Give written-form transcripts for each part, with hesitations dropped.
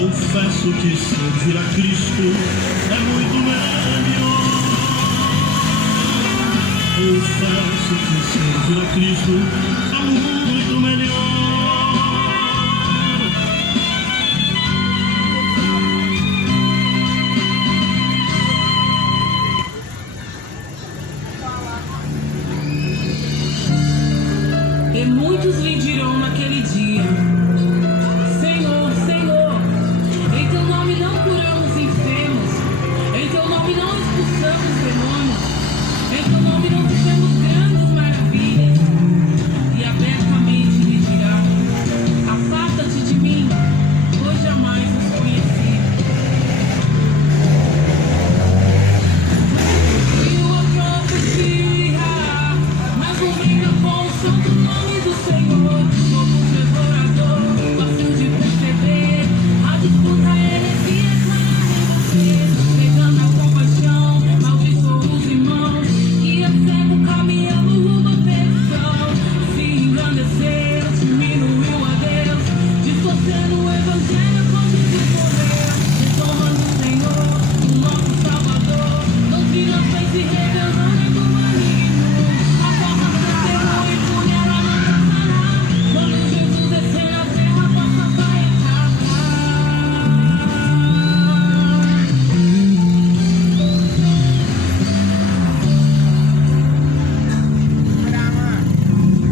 Confesso que servir a Cristo é muito melhor. Confesso que servir a Cristo é muito melhor. E muitos lhe dirão naquele dia: Senhor, Senhor, em teu nome não curamos enfermos, em teu nome não expulsamos demônios, em teu nome não fizemos grandes maravilhas. E abertamente lhe dirá: afasta-te de mim, pois jamais os conheci. E o profecia, mas o reino com o santo nome do Senhor, como um devorador, fácil de perceber, a disputa heresia clara renascer, pegando a compaixão, amaldiçoou os irmãos, e é cego caminhando rumo à perdição, se engrandecer, diminuiu a Deus, distorcendo o evangelho com Jesus morreu, desonrando o Senhor, o nosso Salvador, doutrinas vem se revelando do maligno, a forma de terror impune ela não passará, quando Jesus descer na terra, a vossa vai acabar.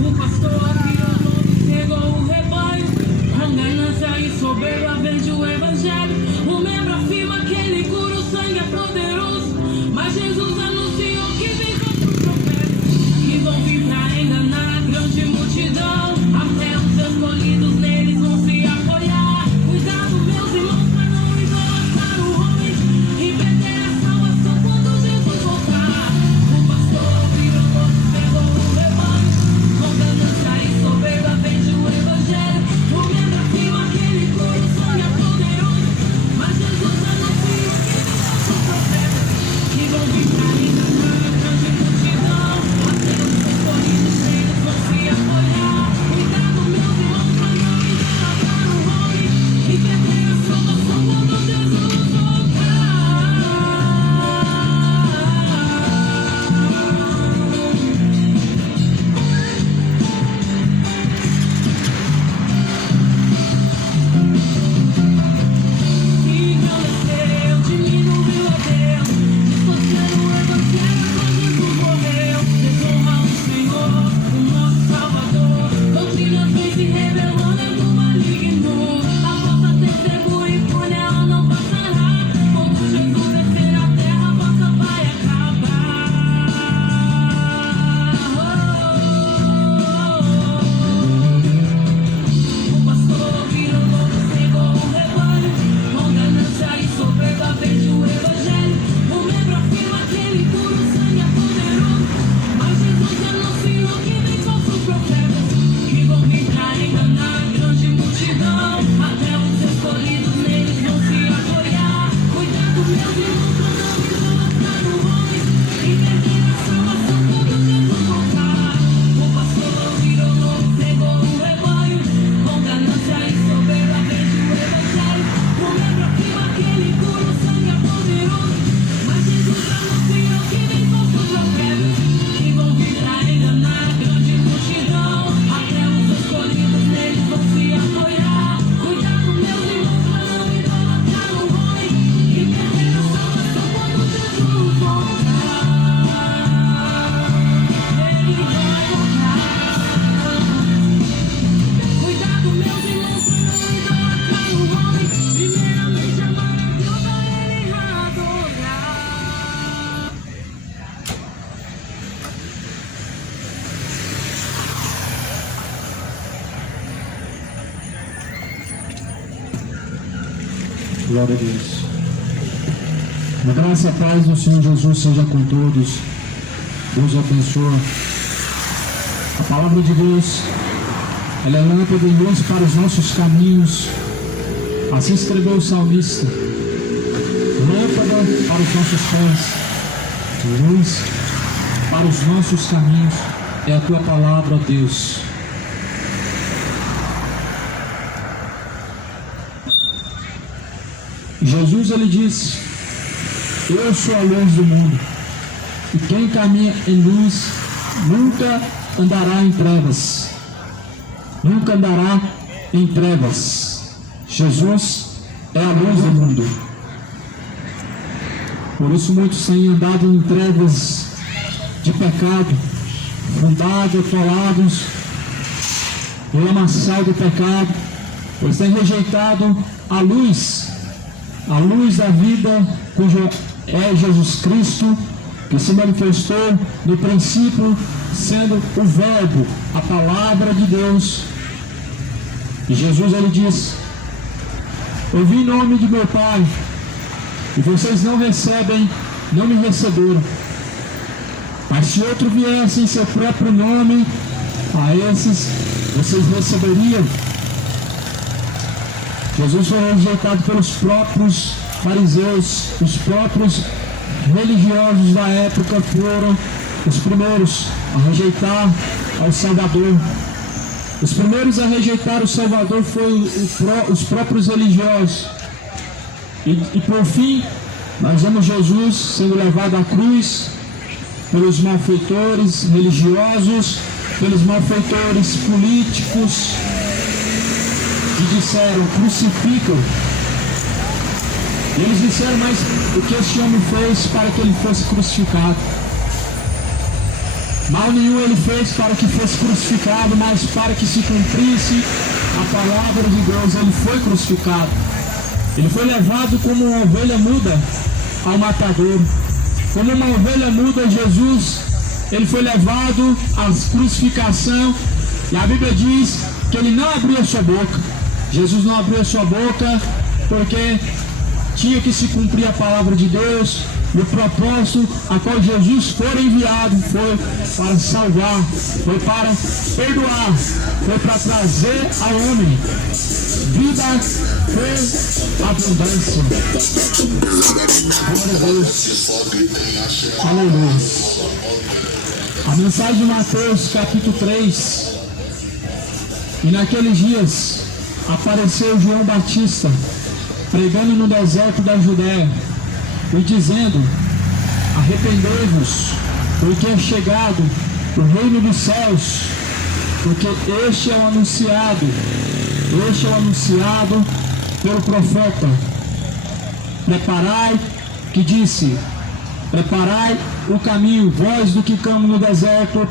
O pastor piedoso cegou o rebanho, com ganância e soberba vende o evangelho. O membro afirma que ele cura, o sangue é poderoso, mas Jesus anunciou que vem contra os profetas, que vão vir pra enganar a grande multidão. Até os escolhidos neles vão se apoiar. Cuidado, meus irmãos, pra não idolatrar o homem e perder a salvação quando Jesus voltar. O pastor virou louco, pegou o rebanho, com ganância e soberba vende o evangelho. O membro afirma que ele cura, o sangue é poderoso, mas Jesus anunciou que vem contra os profetas, que vão vir pra enganar a grande multidão. Até os escolhidos neles vão se apoiar. Cuidado, meus irmãos, pra não idolatrar o homem e perder a salvação quando Jesus voltar. Se engrandeceu, diminuiu a Deus, distorcendo o evangelho quando Jesus morreu, desonra o Senhor, o nosso Salvador, doutrinas vem se revelando do maligno, a vossa testemunha impune ela não passará, quando Jesus descer a terra, a vossa vai acabar. O pastor virou louco, cegou o rebanho, com ganância e soberba vende o evangelho. O membro afirma que ele cura, o sangue é poderoso, mas Jesus anunciou que vem contra os profetas, que vão vir pra enganar a grande multidão. Até os escolhidos neles vão se apoiar. Cuidado, meus irmãos, pra não idolatrar o homem e perder a salvação quando Jesus voltar. O pastor virou louco, cegou o rebanho, com ganância e soberba vende o evangelho. O membro afirma que ele cura, o sangue é poderoso, mas Jesus anunciou que vem contra os profetas, que vão vir pra enganar a grande multidão. Até os escolhidos neles vão se apoiar. Cuidado, meus irmãos, pra não idolatrar o homem e perder a salvação quando Jesus voltar. Ele vai voltar. Cuidado, meus irmãos, pra não idolatrar o homem. Primeiramente amar a Deus, a Ele adorar. Glória a Deus. A graça e a paz do Senhor Jesus seja com todos. Deus abençoe. A palavra de Deus, ela é lâmpada e luz para os nossos caminhos. Assim escreveu o salmista. Lâmpada para os nossos pés, luz para os nossos caminhos é a tua palavra, ó Deus. Jesus ele disse: eu sou a luz do mundo, e quem caminha em luz nunca andará em trevas. Nunca andará em trevas. Jesus é a luz do mundo. Por isso muitos têm andado em trevas de pecado, fundados, atolados no lamaçal do pecado, pois têm rejeitado a luz da vida, cujo é Jesus Cristo, que se manifestou no princípio, sendo o Verbo, a palavra de Deus. E Jesus ele diz: eu vim em nome de meu Pai, e vocês não me receberam. Mas se outro viesse em seu próprio nome, a esses vocês receberiam. Jesus foi rejeitado pelos próprios fariseus, os próprios religiosos da época foram os primeiros a rejeitar ao Salvador. Os primeiros a rejeitar o Salvador foram os próprios religiosos. E por fim, nós vemos Jesus sendo levado à cruz pelos malfeitores religiosos, pelos malfeitores políticos, e disseram: crucificam. E eles disseram: mas o que este homem fez para que ele fosse crucificado? Mal nenhum ele fez para que fosse crucificado, mas para que se cumprisse a palavra de Deus, ele foi crucificado. Ele foi levado como uma ovelha muda ao matador. Como uma ovelha muda, Jesus, ele foi levado à crucificação. E a Bíblia diz que ele não abriu a sua boca. Jesus não abriu a sua boca porque tinha que se cumprir a palavra de Deus. E o propósito a qual Jesus foi enviado foi para salvar, foi para perdoar, foi para trazer ao homem vida com abundância. Glória a Deus. Aleluia. A mensagem de Mateus capítulo 3. E naqueles dias apareceu João Batista pregando no deserto da Judéia e dizendo: arrependei-vos, porque é chegado o reino dos céus, porque este é o anunciado pelo profeta. Preparai, que disse: preparai o caminho, vós do que caminho no deserto,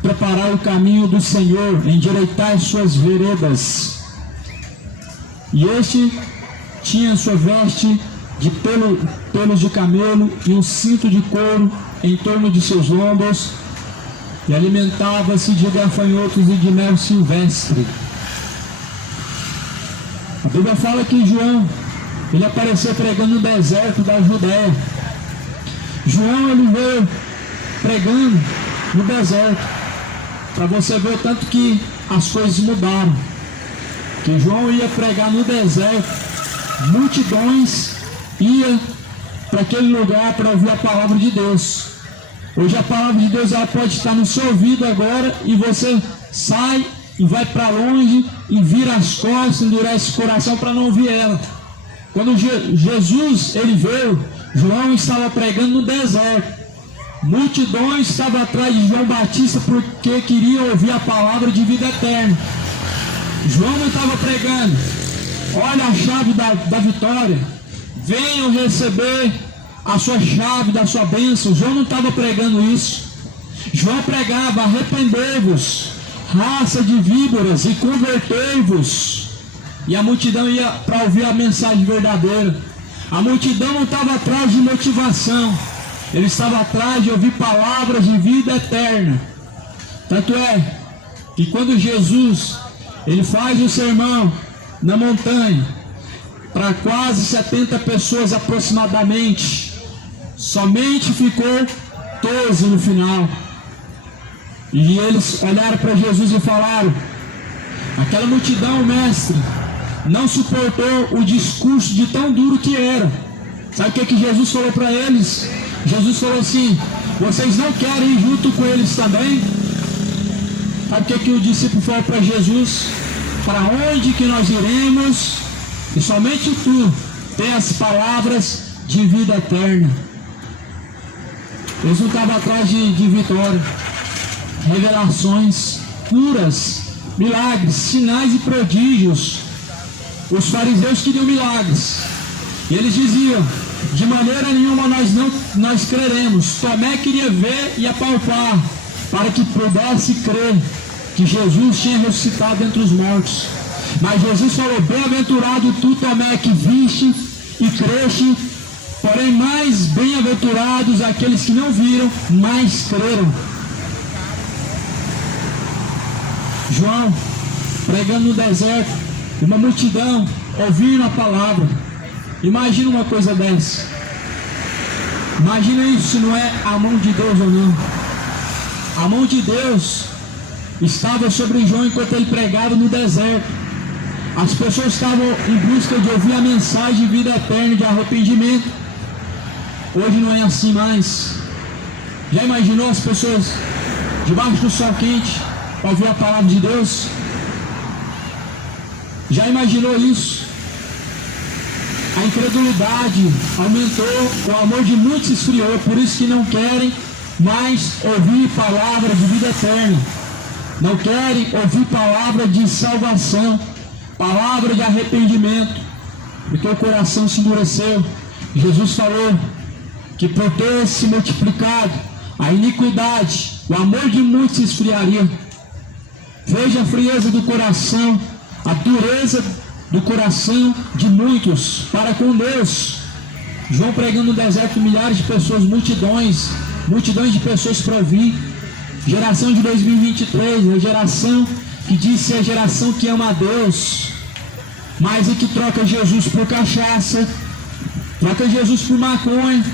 preparai o caminho do Senhor, endireitai suas veredas. E este tinha sua veste de pelos de camelo e um cinto de couro em torno de seus lombos, e alimentava-se de gafanhotos e de mel silvestre. A Bíblia fala que João, ele apareceu pregando no deserto da Judéia. João, ele veio pregando no deserto, para você ver o tanto que as coisas mudaram. Que João ia pregar no deserto, multidões ia para aquele lugar para ouvir a palavra de Deus. Hoje a palavra de Deus ela pode estar no seu ouvido agora, e você sai e vai para longe e vira as costas, endurece o coração para não ouvir ela. Quando Jesus ele veio, João estava pregando no deserto. Multidões estavam atrás de João Batista porque queriam ouvir a palavra de vida eterna. João não estava pregando: olha a chave da vitória, venham receber a sua chave da sua bênção. João não estava pregando isso. João pregava: arrependei-vos, raça de víboras, e convertei-vos. E a multidão ia para ouvir a mensagem verdadeira. A multidão não estava atrás de motivação, ele estava atrás de ouvir palavras de vida eterna. Tanto é que quando Jesus ele faz o sermão na montanha para quase 70 pessoas aproximadamente, somente ficou 12 no final. E eles olharam para Jesus e falaram: aquela multidão, mestre, não suportou o discurso de tão duro que era. Sabe o que Jesus falou para eles? Jesus falou assim: vocês não querem ir junto com eles também? Sabe o que o discípulo falou para Jesus? Para onde que nós iremos? E somente tu tem as palavras de vida eterna. Eles não estavam atrás de vitória, revelações, curas, milagres, sinais e prodígios. Os fariseus queriam milagres. E eles diziam: de maneira nenhuma nós creremos. Tomé queria ver e apalpar, para que pudesse crer que Jesus tinha ressuscitado dentre os mortos. Mas Jesus falou: bem-aventurado tu, Tomé, que viste e creste, porém mais bem-aventurados aqueles que não viram, mas creram. João, pregando no deserto, uma multidão ouvindo a palavra. Imagina uma coisa dessa. Imagina isso, se não é a mão de Deus ou não. A mão de Deus estava sobre João enquanto ele pregava no deserto. As pessoas estavam em busca de ouvir a mensagem de vida eterna, de arrependimento. Hoje não é assim mais. Já imaginou as pessoas debaixo do sol quente para ouvir a palavra de Deus? Já imaginou isso? A incredulidade aumentou, o amor de muitos esfriou, por isso que não querem mais ouvir palavra de vida eterna. Não querem ouvir palavra de salvação, palavra de arrependimento, porque o coração se endureceu. Jesus falou que por ter se multiplicado a iniquidade, o amor de muitos se esfriaria. Veja a frieza do coração, a dureza do coração de muitos para com Deus. João pregando no deserto, milhares de pessoas, multidões de pessoas para ouvir. Geração de 2023, a geração que diz ser a geração que ama a Deus, mas é que troca Jesus por cachaça, troca Jesus por maconha,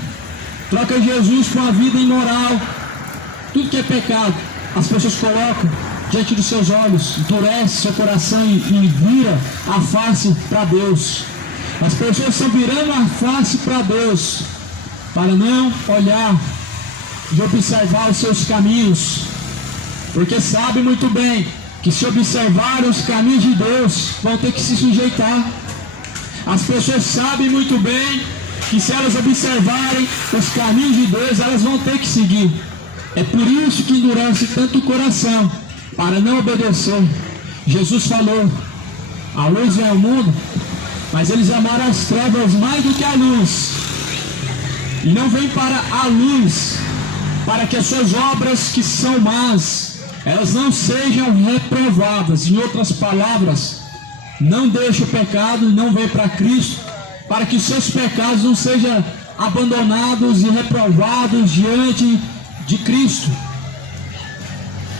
troca Jesus por uma vida imoral. Tudo que é pecado, as pessoas colocam diante dos seus olhos, endurece seu coração e vira a face para Deus. As pessoas estão virando a face para Deus, para não olhar e observar os seus caminhos, porque sabem muito bem que se observarem os caminhos de Deus, vão ter que se sujeitar. As pessoas sabem muito bem que se elas observarem os caminhos de Deus, elas vão ter que seguir. É por isso que endurece tanto o coração, para não obedecer. Jesus falou: a luz vem ao mundo, mas eles amaram as trevas mais do que a luz, e não vem para a luz, para que as suas obras que são más, elas não sejam reprovadas. Em outras palavras, não deixe o pecado, não vem para Cristo, para que os seus pecados não sejam abandonados e reprovados diante de Cristo.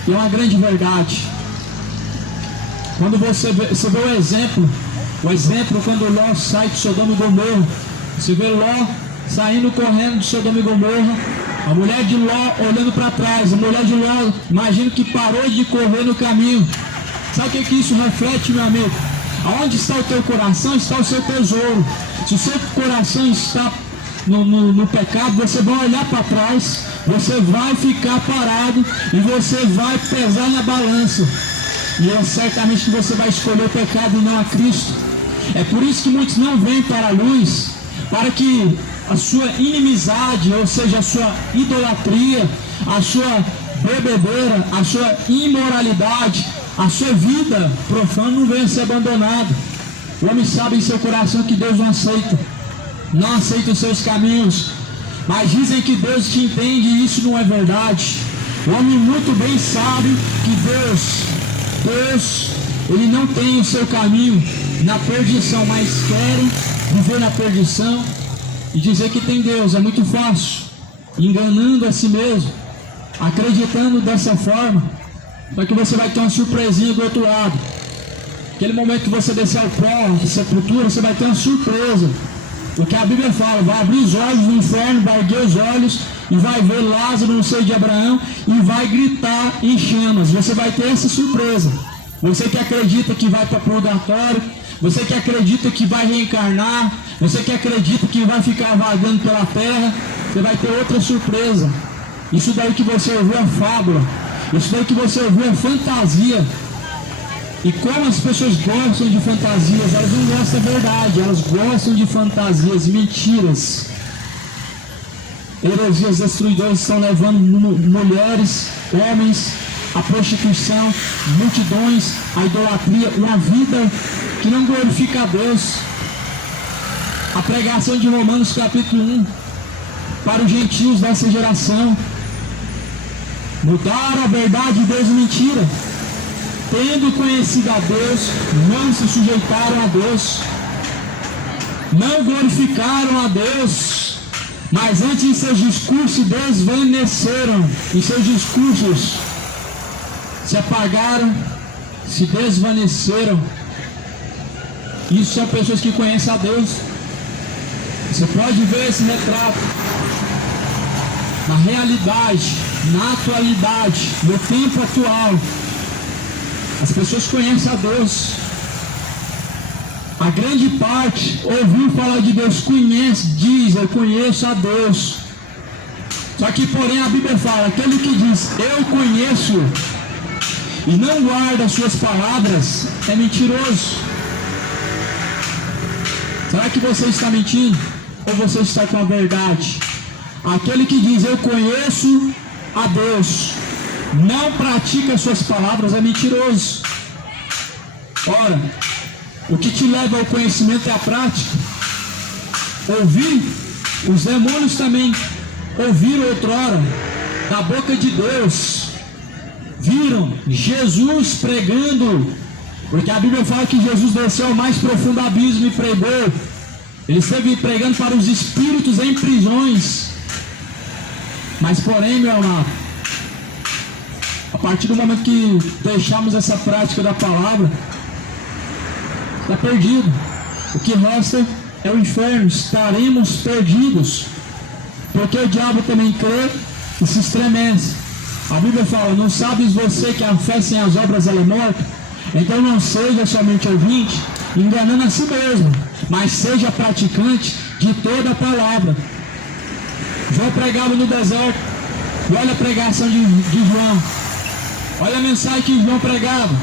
E é uma grande verdade. Quando você vê o exemplo quando Ló sai de Sodoma e Gomorra, você vê Ló saindo correndo de Sodoma e Gomorra, a mulher de Ló olhando para trás, a mulher de Ló, imagino que parou de correr no caminho. Sabe o que isso reflete, meu amigo? Aonde está o teu coração, está o seu tesouro. Se o seu coração está no pecado, você vai olhar para trás, você vai ficar parado e você vai pesar na balança, e é certamente que você vai escolher o pecado e não a Cristo. É por isso que muitos não vêm para a luz, para que a sua inimizade, ou seja, a sua idolatria, a sua bebedeira, a sua imoralidade, a sua vida profana não venha ser abandonada. O homem sabe em seu coração que Deus não aceita os seus caminhos, mas dizem que Deus te entende, e isso não é verdade. O homem muito bem sabe que Deus, ele não tem o seu caminho na perdição, mas querem viver na perdição e dizer que tem Deus. É muito fácil, enganando a si mesmo, acreditando dessa forma, só que você vai ter uma surpresinha do outro lado. Aquele momento que você descer ao pó, a sepultura, você vai ter uma surpresa. Porque a Bíblia fala: vai abrir os olhos do inferno, vai erguer os olhos e vai ver Lázaro no seio de Abraão e vai gritar em chamas. Você vai ter essa surpresa. Você que acredita que vai para o purgatório, você que acredita que vai reencarnar, você que acredita que vai ficar vagando pela terra, você vai ter outra surpresa. Isso daí que você ouviu é fábula, isso daí que você ouviu é fantasia. E como as pessoas gostam de fantasias, elas não gostam da verdade, elas gostam de fantasias, mentiras. Heresias destruidoras estão levando mulheres, homens, à prostituição, multidões, à idolatria, uma vida que não glorifica a Deus. A pregação de Romanos capítulo 1 para os gentios dessa geração: mudaram a verdade de Deus em mentira, tendo conhecido a Deus, não se sujeitaram a Deus, não glorificaram a Deus, mas antes em seus discursos desvaneceram, em seus discursos se apagaram, se desvaneceram. Isso são pessoas que conhecem a Deus. Você pode ver esse retrato na realidade, na atualidade, no tempo atual. As pessoas conhecem a Deus. A grande parte ouviu falar de Deus, conhece, diz: eu conheço a Deus. Só que, porém, a Bíblia fala: aquele que diz eu conheço e não guarda as suas palavras é mentiroso. Será que você está mentindo ou você está com a verdade? Aquele que diz eu conheço a Deus, não pratica as suas palavras, é mentiroso. Ora, o que te leva ao conhecimento é a prática. Ouvir, os demônios também ouviram outrora da boca de Deus, viram Jesus pregando, porque a Bíblia fala que Jesus desceu ao mais profundo abismo e pregou. Ele esteve pregando para os espíritos em prisões. Mas porém, meu amado, a partir do momento que deixamos essa prática da palavra, está perdido. O que resta é o inferno. Estaremos perdidos, porque o diabo também crê e se estremece. A Bíblia fala: não sabes você que a fé sem as obras ela é morta? Então não seja somente ouvinte, enganando a si mesmo, mas seja praticante de toda a palavra. João pregava no deserto, e olha a pregação de João, olha a mensagem que João pregava: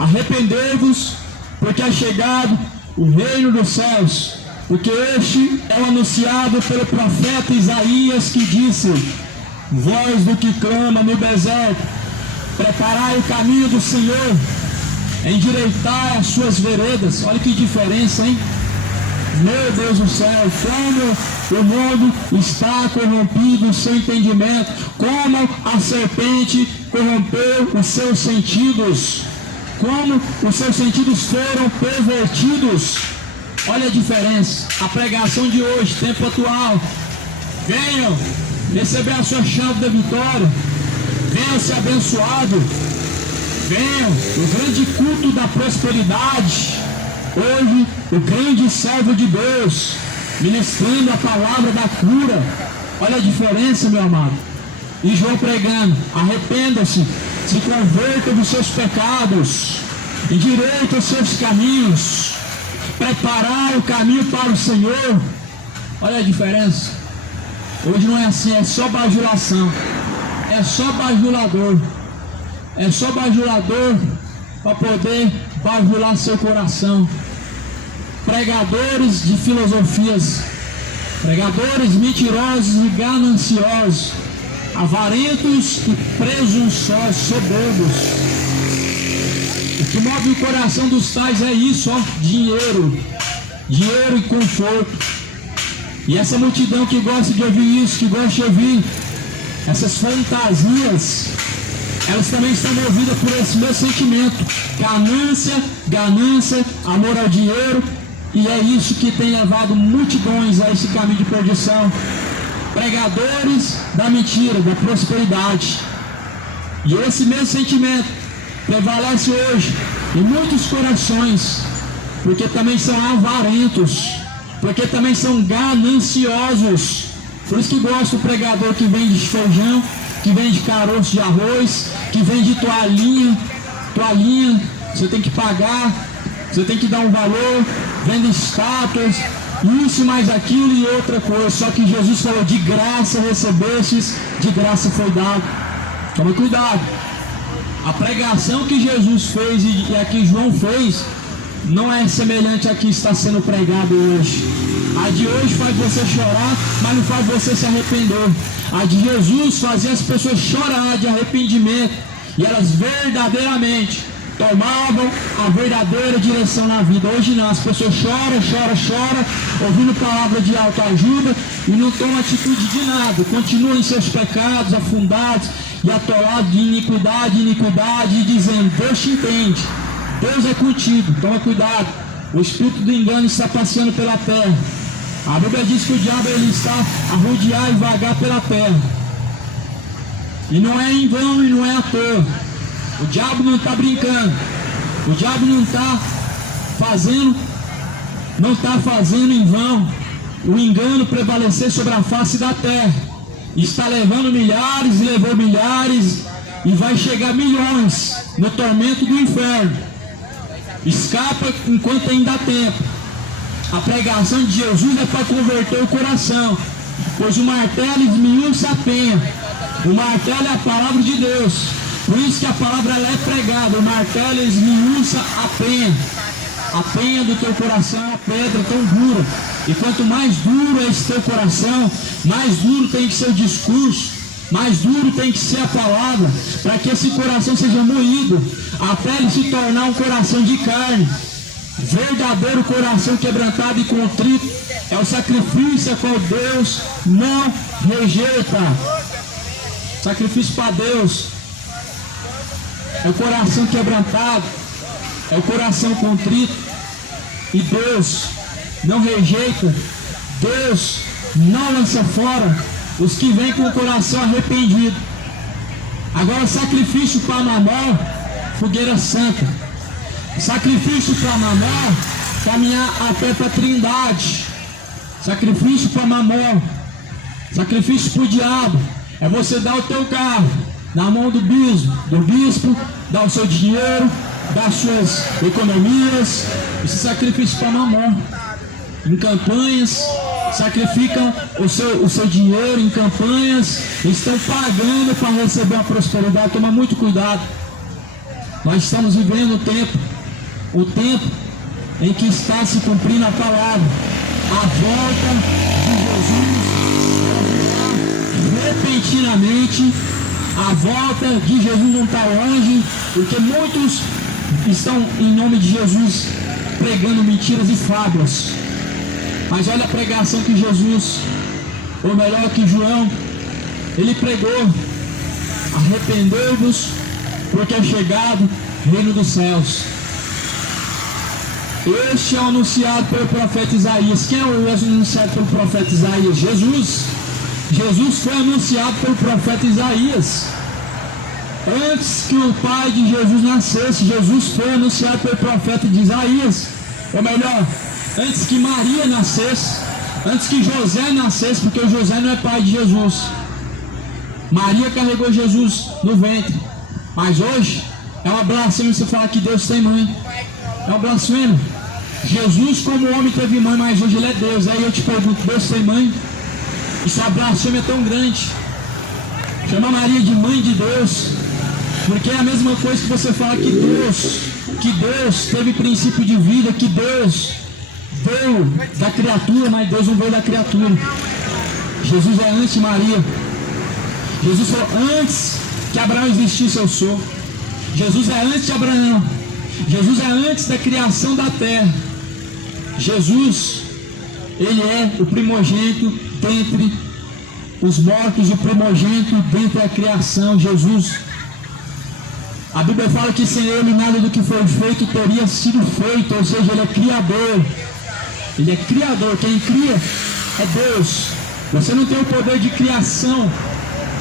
arrependei-vos, porque é chegado o reino dos céus, porque este é o anunciado pelo profeta Isaías, que disse: voz do que clama no deserto, preparai o caminho do Senhor, endireitai as suas veredas. Olha que diferença, hein? Meu Deus do céu, como o mundo está corrompido o seu entendimento, como a serpente corrompeu os seus sentidos, como os seus sentidos foram pervertidos. Olha a diferença. A pregação de hoje, tempo atual: venham receber a sua chave da vitória, venham ser abençoados, venham o grande culto da prosperidade. Hoje, o grande servo de Deus ministrando a palavra da cura. Olha a diferença, meu amado. E João pregando: arrependa-se, se converta dos seus pecados, endireita os seus caminhos, preparar o caminho para o Senhor. Olha a diferença. Hoje não é assim, é só bajulação, é só bajulador, é só bajulador para poder bajular seu coração. Pregadores de filosofias, pregadores mentirosos e gananciosos, avarentos e presunçosos, soberbos. O que move o coração dos tais é isso, ó: dinheiro, dinheiro e conforto. E essa multidão que gosta de ouvir isso, que gosta de ouvir essas fantasias, elas também estão movidas por esse meu sentimento: ganância, amor ao dinheiro. E é isso que tem levado multidões a esse caminho de perdição. Pregadores da mentira, da prosperidade. E esse mesmo sentimento prevalece hoje em muitos corações, porque também são avarentos, porque também são gananciosos. Por isso que gosto do pregador que vende feijão, que vende caroço de arroz, que vende toalhinha, você tem que pagar, você tem que dar um valor, vende estátuas, isso mais aquilo e outra coisa. Só que Jesus falou: de graça recebestes, de graça foi dado. Tome cuidado. A pregação que Jesus fez e a que João fez não é semelhante à que está sendo pregado hoje. A de hoje faz você chorar, mas não faz você se arrepender. A de Jesus fazia as pessoas chorar de arrependimento, e elas verdadeiramente tomavam a verdadeira direção na vida. Hoje não, as pessoas choram, ouvindo palavra de autoajuda e não tomam atitude de nada, continuam em seus pecados, afundados e atolados de iniquidade, e dizendo: Deus te entende, Deus é contigo, toma cuidado, o espírito do engano está passeando pela terra. A Bíblia diz que o diabo ele está a rodear e vagar pela terra, e não é em vão e não é à toa. O diabo não está brincando, o diabo não está fazendo em vão o engano prevalecer sobre a face da terra. Está levando milhares e levou milhares e vai chegar milhões no tormento do inferno. Escapa enquanto ainda há tempo. A pregação de Jesus é para converter o coração, pois o martelo esmiuça a penha. O martelo é a palavra de Deus. Por isso que a palavra ela é pregada. O martelo esmiuça a penha do teu coração, a pedra tão dura. E quanto mais duro é esse teu coração, mais duro tem que ser o discurso, mais duro tem que ser a palavra, para que esse coração seja moído, até ele se tornar um coração de carne. Verdadeiro coração quebrantado e contrito é o sacrifício a qual Deus não rejeita. Sacrifício para Deus é o coração quebrantado, é o coração contrito, e Deus não rejeita, Deus não lança fora os que vêm com o coração arrependido. Agora, sacrifício para Mamó, fogueira santa. Sacrifício para Mamó, caminhar a pé para a Trindade. Sacrifício para Mamó, sacrifício para o diabo, é você dar o teu carro na mão do bispo, dar o seu dinheiro, dar suas economias. Esse sacrifício para Mamó. Em campanhas, sacrificam o seu dinheiro em campanhas, estão pagando para receber a prosperidade. Toma muito cuidado. Nós estamos vivendo o tempo em que está se cumprindo a palavra. A volta de Jesus repentinamente. A volta de Jesus não está longe, porque muitos estão em nome de Jesus pregando mentiras e fábulas. Mas olha a pregação que Jesus, ou melhor que João, ele pregou: arrependei-vos, porque é chegado o reino dos céus. Este é o anunciado pelo profeta Isaías. Quem é o anunciado pelo profeta Isaías? Jesus. Jesus foi anunciado pelo profeta Isaías. Antes que o pai de Jesus nascesse, Jesus foi anunciado pelo profeta de Isaías. Ou melhor, antes que Maria nascesse, antes que José nascesse, porque José não é pai de Jesus. Maria carregou Jesus no ventre. Mas hoje é uma blasfêmia você falar que Deus tem mãe. É uma blasfêmia. Jesus como homem teve mãe, mas hoje ele é Deus. Aí eu te pergunto, Deus tem mãe? Isso é uma blasfêmia tão grande. Chama Maria de mãe de Deus, porque é a mesma coisa que você fala que Deus teve princípio de vida, que Deus veio da criatura, mas Deus não veio da criatura. Jesus é antes de Maria. Jesus foi antes que Abraão existisse, eu sou. Jesus é antes de Abraão. Jesus é antes da criação da terra. Jesus, ele é o primogênito dentre os mortos, o primogênito dentre a criação. Jesus, a Bíblia fala que sem ele nada do que foi feito teria sido feito, ou seja, ele é criador. Ele é criador, quem cria é Deus. Você não tem o poder de criação.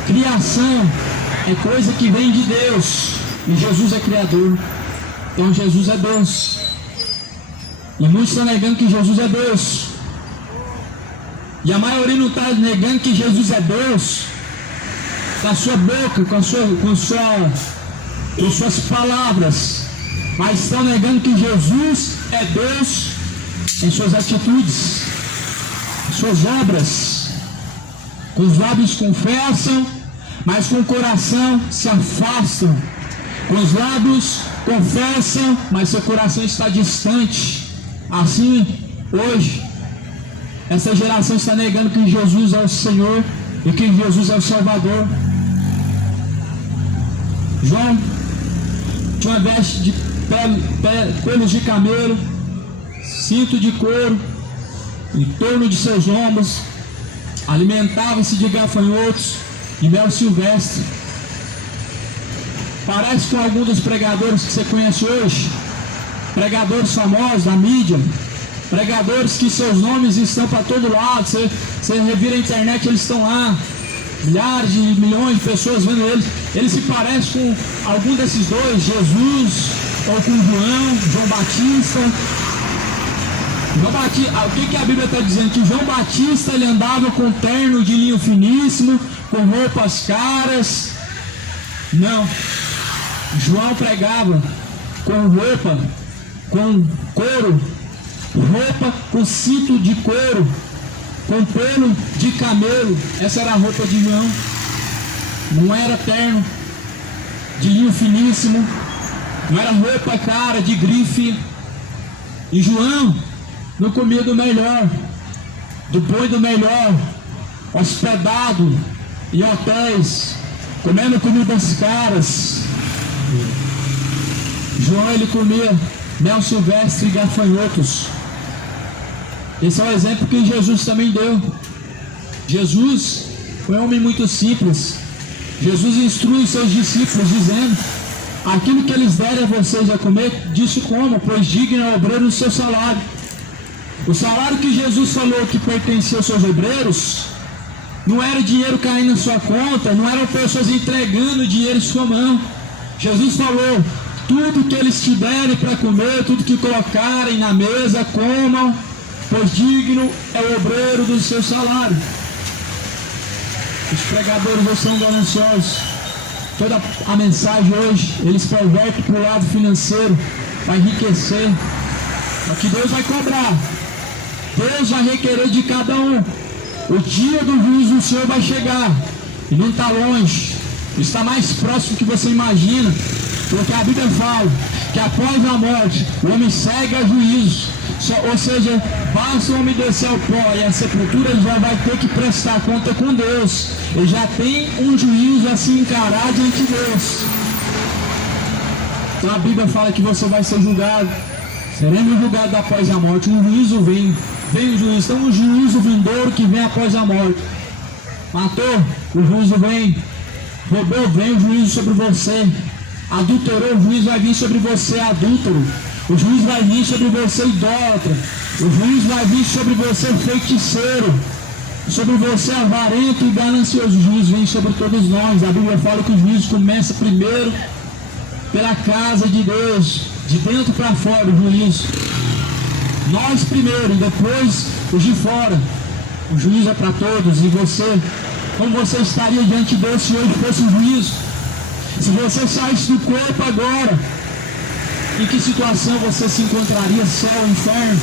Criação é coisa que vem de Deus, e Jesus é criador. Então Jesus é Deus, e muitos estão negando que Jesus é Deus, e a maioria não está negando que Jesus é Deus com a sua boca, com suas palavras, mas estão negando que Jesus é Deus em suas atitudes, em suas obras. Com os lábios confessam, mas com o coração se afastam. Com os lábios confessa, mas seu coração está distante. Assim, hoje, essa geração está negando que Jesus é o Senhor e que Jesus é o Salvador. João tinha uma veste de pelos de camelo, cinto de couro em torno de seus ombros, alimentava-se de gafanhotos e mel silvestre. Parece com algum dos pregadores que você conhece hoje, pregadores famosos da mídia, pregadores que seus nomes estão para todo lado. Você revira a internet, eles estão lá, milhares de milhões de pessoas vendo eles. Eles se parecem com algum desses dois, Jesus, ou com João Batista. O que a Bíblia está dizendo? Que João Batista ele andava com terno de linho finíssimo, com roupas caras. Não. João pregava com roupa, com couro, roupa com cinto de couro, com pelo de camelo. Essa era a roupa de João. Não era terno de linho finíssimo, não era roupa cara de grife. E João não comia do melhor, do bom e do melhor, hospedado em hotéis, comendo comidas caras. João ele comia mel silvestre e gafanhotos. Esse é o exemplo que Jesus também deu. Jesus foi um homem muito simples. Jesus instrui seus discípulos dizendo: aquilo que eles derem a vocês a comer, disso comam, pois digno é o obreiro do seu salário. O salário que Jesus falou que pertencia aos seus obreiros não era dinheiro caindo na sua conta, não eram pessoas entregando dinheiro em sua mão. Jesus falou: tudo que eles te derem para comer, tudo que colocarem na mesa, comam, pois digno é o obreiro do seu salário. Os pregadores são gananciosos. Toda a mensagem hoje, eles pervertem para o lado financeiro, para enriquecer. Só que Deus vai cobrar. Deus vai requerer de cada um. O dia do juízo do Senhor vai chegar. E não está longe. Está mais próximo do que você imagina. Porque a Bíblia fala que após a morte, o homem segue a juízo. Ou seja, basta o homem descer ao pó e a sepultura, ele já vai ter que prestar conta com Deus. Ele já tem um juízo a se encarar diante de Deus. Então a Bíblia fala que você vai ser julgado. Seremos julgados após a morte. Um juízo vem o juízo. Então um juízo vindouro que vem após a morte. Matou, o juízo vem. Roubou, vem o juízo sobre você. Adulterou, o juízo vai vir sobre você, adúltero. O juízo vai vir sobre você, idólatra. O juízo vai vir sobre você, feiticeiro. Sobre você, avarento e ganancioso. O juízo vem sobre todos nós. A Bíblia fala que o juízo começa primeiro pela casa de Deus, de dentro para fora, o juízo. Nós primeiro, e depois os de fora. O juízo é para todos. E você, como você estaria diante de Deus se hoje fosse o juízo? Se você saísse do corpo agora, em que situação você se encontraria, céu ou inferno?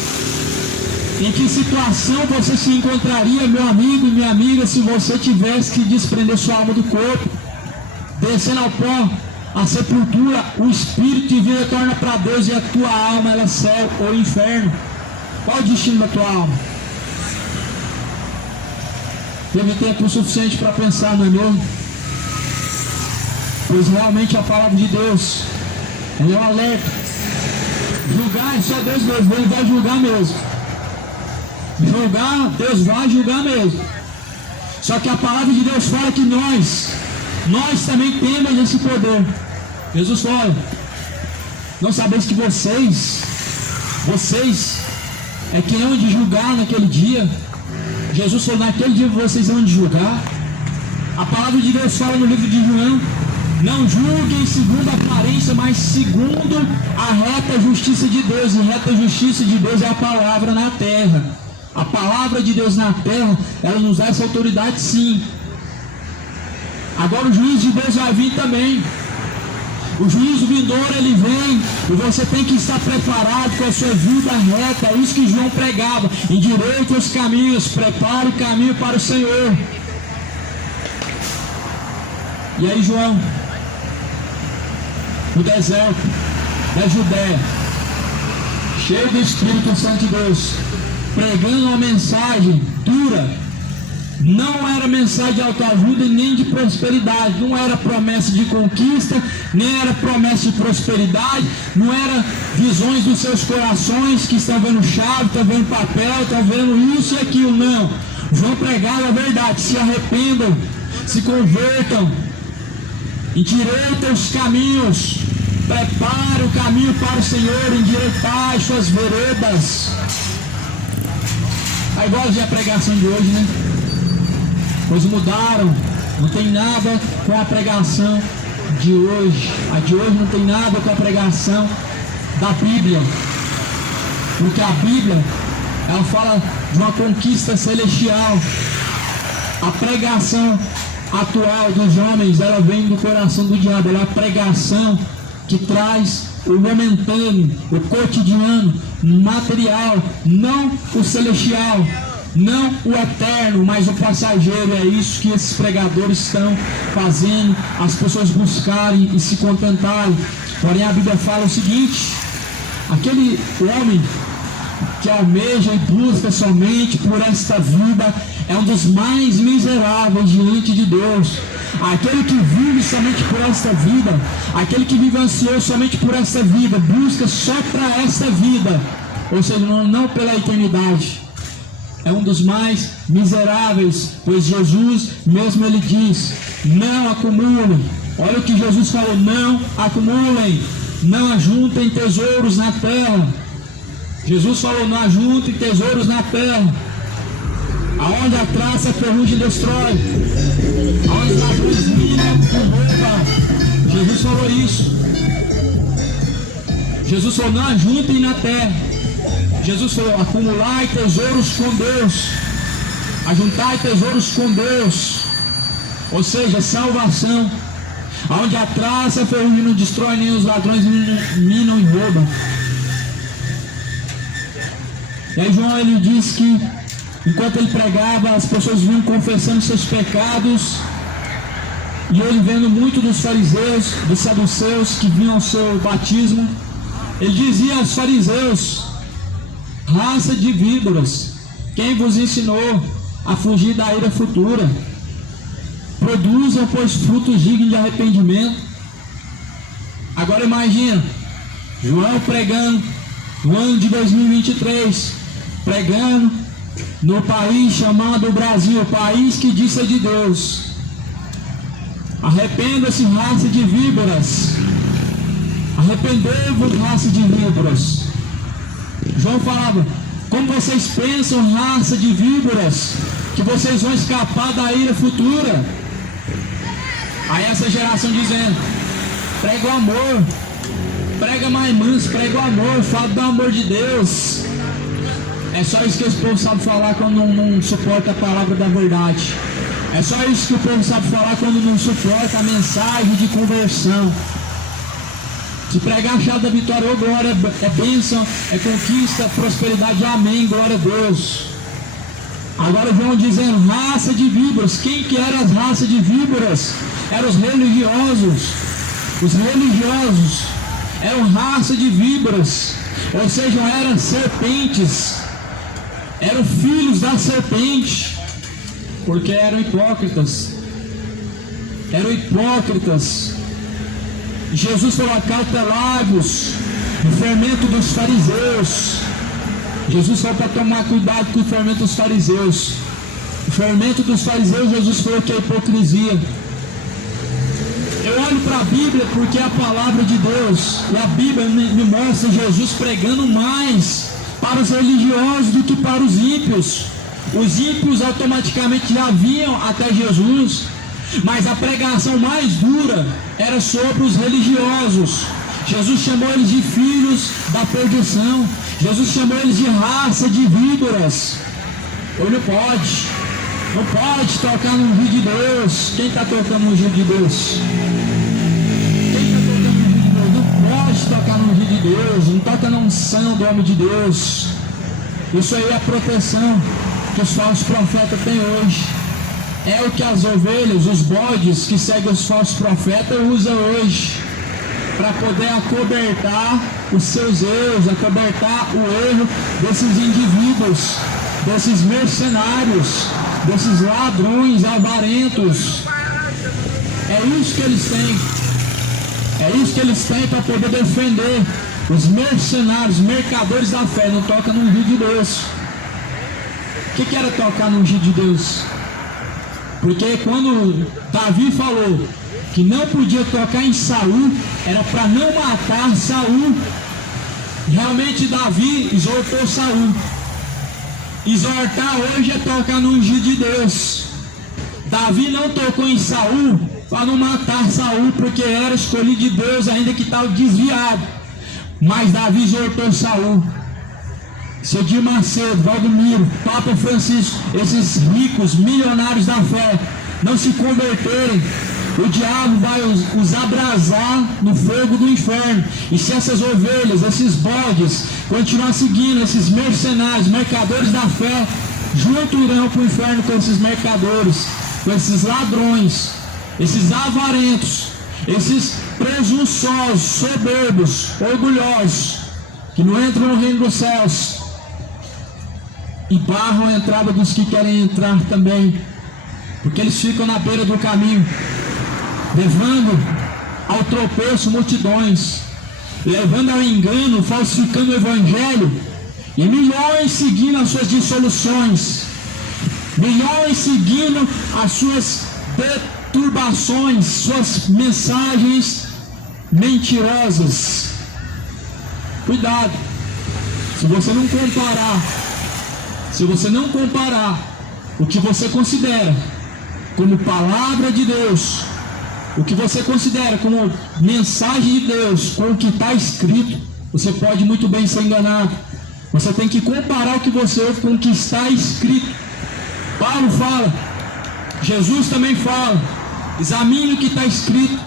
Em que situação você se encontraria, meu amigo e minha amiga, se você tivesse que desprender sua alma do corpo, descendo ao pó, a sepultura, o espírito de vida torna para Deus e a tua alma, ela é céu ou inferno? Qual o destino da tua alma? Teve tempo suficiente para pensar, não é mesmo? Pois realmente a palavra de Deus, ela é um alerta. Julgar, só Deus mesmo, Ele vai julgar mesmo. Julgar, Deus vai julgar mesmo. Só que a palavra de Deus fala que nós também temos esse poder. Jesus fala: não sabeis que vocês é quem hão de julgar naquele dia. Jesus falou: naquele dia vocês hão de julgar. A palavra de Deus fala no livro de João: não julguem segundo a aparência, mas segundo a reta justiça de Deus. E reta justiça de Deus é a palavra na terra. A palavra de Deus na terra, ela nos dá essa autoridade, sim. Agora o juízo de Deus vai vir também. O juízo vindouro, ele vem, e você tem que estar preparado com a sua vida reta. É isso que João pregava: endireite os caminhos, prepare o caminho para o Senhor. E aí João no deserto da Judéia, cheio do Espírito Santo de Deus, pregando uma mensagem dura. Não era mensagem de autoajuda nem de prosperidade, não era promessa de conquista, nem era promessa de prosperidade, não era visões dos seus corações que estão vendo chave, estão vendo papel, estão vendo isso e aquilo, não. João pregava a verdade: se arrependam, se convertam, endireitem os caminhos, prepare o caminho para o Senhor, endireitai suas veredas. É igual a pregação de hoje, né? Coisas mudaram, não tem nada com a pregação de hoje. A de hoje não tem nada com a pregação da Bíblia, porque a Bíblia, ela fala de uma conquista celestial. A pregação atual dos homens, ela vem do coração do diabo. Ela é a pregação que traz o momentâneo, o cotidiano, material, não o celestial, não o eterno, mas o passageiro. É isso que esses pregadores estão fazendo as pessoas buscarem e se contentarem. Porém a Bíblia fala o seguinte: aquele homem que almeja e busca somente por esta vida é um dos mais miseráveis diante de Deus. Aquele que vive somente por esta vida, aquele que vive ansioso somente por esta vida, busca só para esta vida, ou seja, não pela eternidade, é um dos mais miseráveis, pois Jesus mesmo ele diz: não acumulem. Olha o que Jesus falou: não acumulem, não ajuntem tesouros na terra. Jesus falou: não ajuntem tesouros na terra, aonde a traça, a ferrugem destrói, aonde os ladrões minam e roubam. Jesus falou isso. Jesus falou: não ajuntem na terra. Jesus falou: acumulai tesouros com Deus, ajuntai tesouros com Deus, ou seja, salvação, aonde a traça, a ferrugem não destrói, nem os ladrões minam e roubam. E aí João ele diz que enquanto ele pregava, as pessoas vinham confessando seus pecados, e ele vendo muito dos fariseus, dos saduceus que vinham ao seu batismo, ele dizia aos fariseus: raça de víboras, quem vos ensinou a fugir da ira futura? Produzam, pois, frutos dignos de arrependimento. Agora imagina, João pregando no ano de 2023, pregando no país chamado Brasil, país que diz ser de Deus. Arrependa-se, raça de víboras. Arrependei-vos, raça de víboras. João falava: como vocês pensam, raça de víboras, que vocês vão escapar da ira futura? Aí essa geração dizendo: prega o amor, prega mais manso, prega o amor, fala do amor de Deus. É só isso que esse povo sabe falar quando não suporta a palavra da verdade. É só isso que o povo sabe falar quando não suporta a mensagem de conversão. Se pregar a chave da vitória, oh glória, é bênção, é conquista, prosperidade, amém, glória a Deus. Agora João dizendo: raça de víboras. Quem que eram as raças de víboras? Eram os religiosos. Os religiosos eram raça de víboras, ou seja, eram serpentes, eram filhos da serpente, porque eram hipócritas. Eram hipócritas. Jesus falou: acautelai-vos do fermento dos fariseus. Jesus falou para tomar cuidado com o fermento dos fariseus. O fermento dos fariseus, Jesus falou que é hipocrisia. Eu olho para a Bíblia porque é a palavra de Deus, e a Bíblia me mostra Jesus pregando mais para os religiosos do que para os ímpios. Os ímpios automaticamente já vinham até Jesus, mas a pregação mais dura era sobre os religiosos. Jesus chamou eles de filhos da perdição. Jesus chamou eles de raça de víboras. Ou não pode tocar no ungido de Deus. Quem está tocando no ungido de Deus? Quem está tocando no ungido de Deus? Não pode tocar no ungido de Deus. Não toca na unção do homem de Deus. Isso aí é a proteção que os falsos profetas têm hoje. É o que as ovelhas, os bodes que seguem os falsos profetas usam hoje. para poder acobertar os seus erros, acobertar o erro desses indivíduos, desses mercenários, desses ladrões avarentos. É isso que eles têm. É isso que eles têm para poder defender os mercenários, mercadores da fé. Não toca no ungido de Deus. O que era tocar no ungido de Deus? Porque quando Davi falou que não podia tocar em Saul, era para não matar Saul. Realmente Davi exortou Saul. Exortar hoje é tocar no ungido de Deus. Davi não tocou em Saul para não matar Saul, porque era escolhido de Deus, ainda que estava desviado. Mas Davi exortou Saul. Seu Dir Macedo, Valdomiro, Papa Francisco, esses ricos, milionários da fé, não se converterem, o diabo vai os abrasar no fogo do inferno. E se essas ovelhas, esses bodes, continuar seguindo esses mercenários, mercadores da fé, junto irão para o inferno com esses mercadores, com esses ladrões, esses avarentos, esses presunçosos, soberbos, orgulhosos, que não entram no reino dos céus e barram a entrada dos que querem entrar também, porque eles ficam na beira do caminho, levando ao tropeço multidões, levando ao engano, falsificando o evangelho, e milhões seguindo as suas dissoluções, milhões seguindo as suas perturbações, suas mensagens mentirosas. Cuidado, se você não comparar o que você considera como palavra de Deus, o que você considera como mensagem de Deus com o que está escrito, você pode muito bem ser enganado. Você tem que comparar o que você ouve com o que está escrito. Paulo fala, Jesus também fala, examine o que está escrito,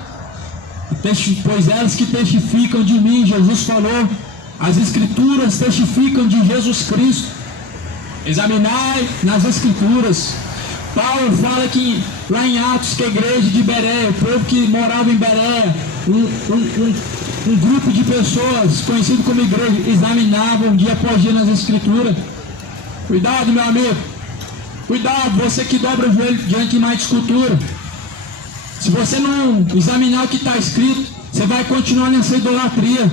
pois elas que testificam de mim. Jesus falou, as escrituras testificam de Jesus Cristo. Examinai nas escrituras. Paulo fala que lá em Atos, que a igreja de Bereia, o povo que morava em Bereia, um grupo de pessoas conhecido como igreja, examinavam dia após dia nas escrituras. Cuidado, meu amigo, cuidado, você que dobra o joelho diante de mais de escultura. Se você não examinar o que está escrito, você vai continuar nessa idolatria.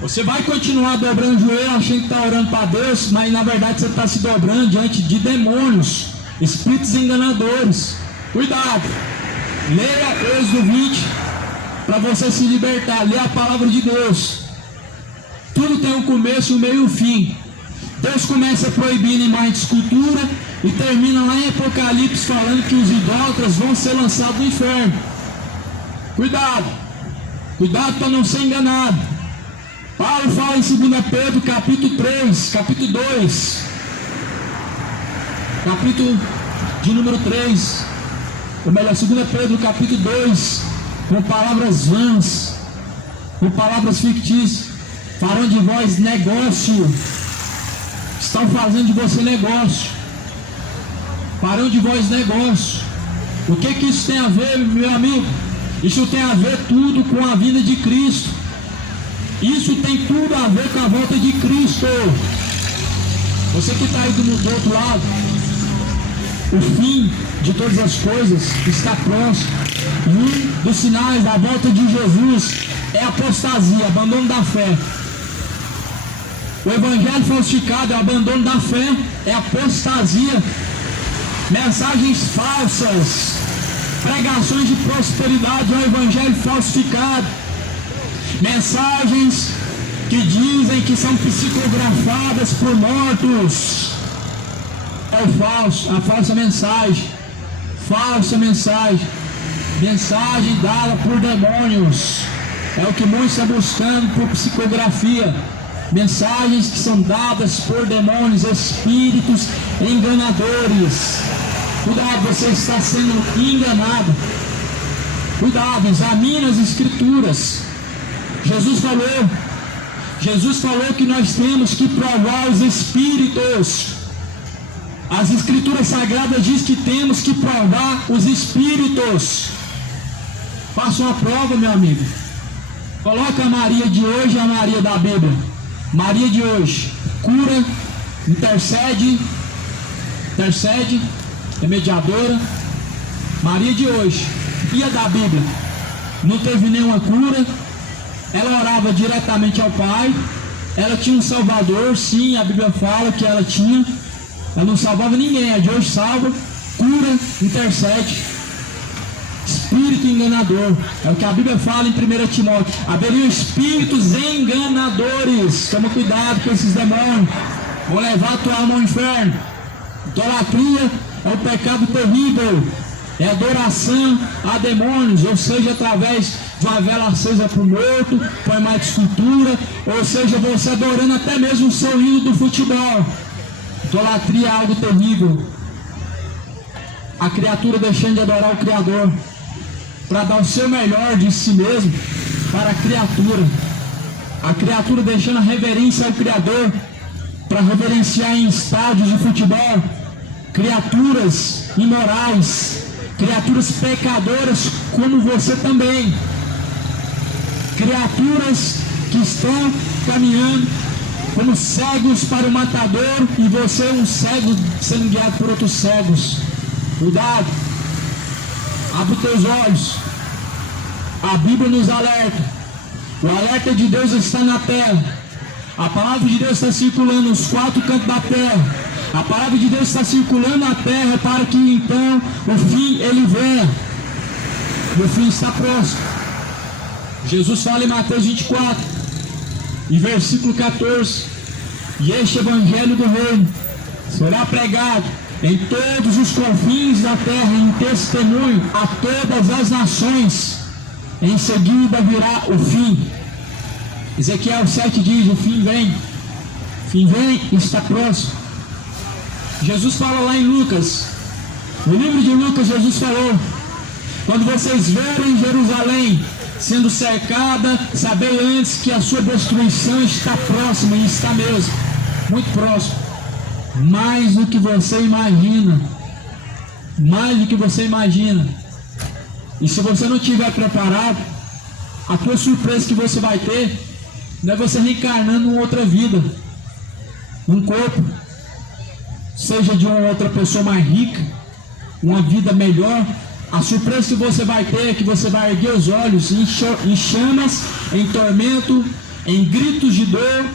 Você vai continuar dobrando o joelho achando que está orando para Deus, mas na verdade você está se dobrando diante de demônios, espíritos enganadores. Cuidado, leia Êxodo 20 para você se libertar. Leia a palavra de Deus. Tudo tem um começo, um meio e um fim. Deus começa proibindo imagem de escultura e termina lá em Apocalipse falando que os idólatras vão ser lançados no inferno. Cuidado, cuidado para não ser enganado. Paulo fala em 2 Pedro capítulo 3, capítulo 2, capítulo de número 3, ou melhor, 2 Pedro capítulo 2, com palavras vãs, com palavras fictícias, farão de vós negócio, estão fazendo de você negócio, farão de vós negócio. O que isso tem a ver, meu amigo? Isso tem a ver tudo com a vinda de Cristo. Isso tem tudo a ver com a volta de Cristo. Você que está aí do outro lado, o fim de todas as coisas está próximo. E um dos sinais da volta de Jesus é a apostasia, abandono da fé. O evangelho falsificado é o abandono da fé, é apostasia. Mensagens falsas, pregações de prosperidade é o evangelho falsificado. Mensagens que dizem que são psicografadas por mortos é o falso, a falsa mensagem, mensagem dada por demônios, é o que muitos estão buscando por psicografia, mensagens que são dadas por demônios, espíritos enganadores. Cuidado, você está sendo enganado. Cuidado, examine as escrituras. Jesus falou que nós temos que provar os espíritos. As escrituras sagradas diz que temos que provar os espíritos. Faça uma prova, meu amigo. Coloca a Maria de hoje e a Maria da Bíblia. Maria de hoje, cura, intercede, é mediadora. Maria de hoje, e a da Bíblia? Não teve nenhuma cura, ela orava diretamente ao Pai, ela tinha um Salvador, sim, a Bíblia fala que ela tinha, ela não salvava ninguém, a de hoje salva, cura, intercede. Espírito enganador, é o que a Bíblia fala em 1 Timóteo. Haveriam espíritos enganadores. Toma cuidado com esses demônios, vão levar a tua alma ao inferno. Idolatria é um pecado terrível, é adoração a demônios, ou seja, através de uma vela acesa para o morto, põe mais de escultura, ou seja, você adorando até mesmo o seu hino do futebol. Idolatria é algo terrível. A criatura deixando de adorar o Criador para dar o seu melhor de si mesmo para a criatura. A criatura deixando a reverência ao Criador para reverenciar em estádios de futebol criaturas imorais, criaturas pecadoras como você também, criaturas que estão caminhando como cegos para o matador, e você é um cego sendo guiado por outros cegos. Cuidado, abre os teus olhos. A Bíblia nos alerta, o alerta de Deus está na terra, a palavra de Deus está circulando nos quatro cantos da terra, a palavra de Deus está circulando na terra para que então o fim ele venha, e o fim está próximo. Jesus fala em Mateus 24, em versículo 14, e este evangelho do reino será pregado em todos os confins da terra, em testemunho a todas as nações, em seguida virá o fim. Ezequiel 7 diz, o fim vem, está próximo. Jesus fala lá em Lucas, no livro de Lucas, Jesus falou, quando vocês verem Jerusalém sendo cercada, sabei antes que a sua destruição está próxima, e está mesmo, muito próximo, mais do que você imagina, mais do que você imagina. E se você não estiver preparado, a tua surpresa que você vai ter não é você reencarnando em outra vida, um corpo, seja de uma outra pessoa mais rica, uma vida melhor. A surpresa que você vai ter é que você vai erguer os olhos em chamas, em tormento, em gritos de dor.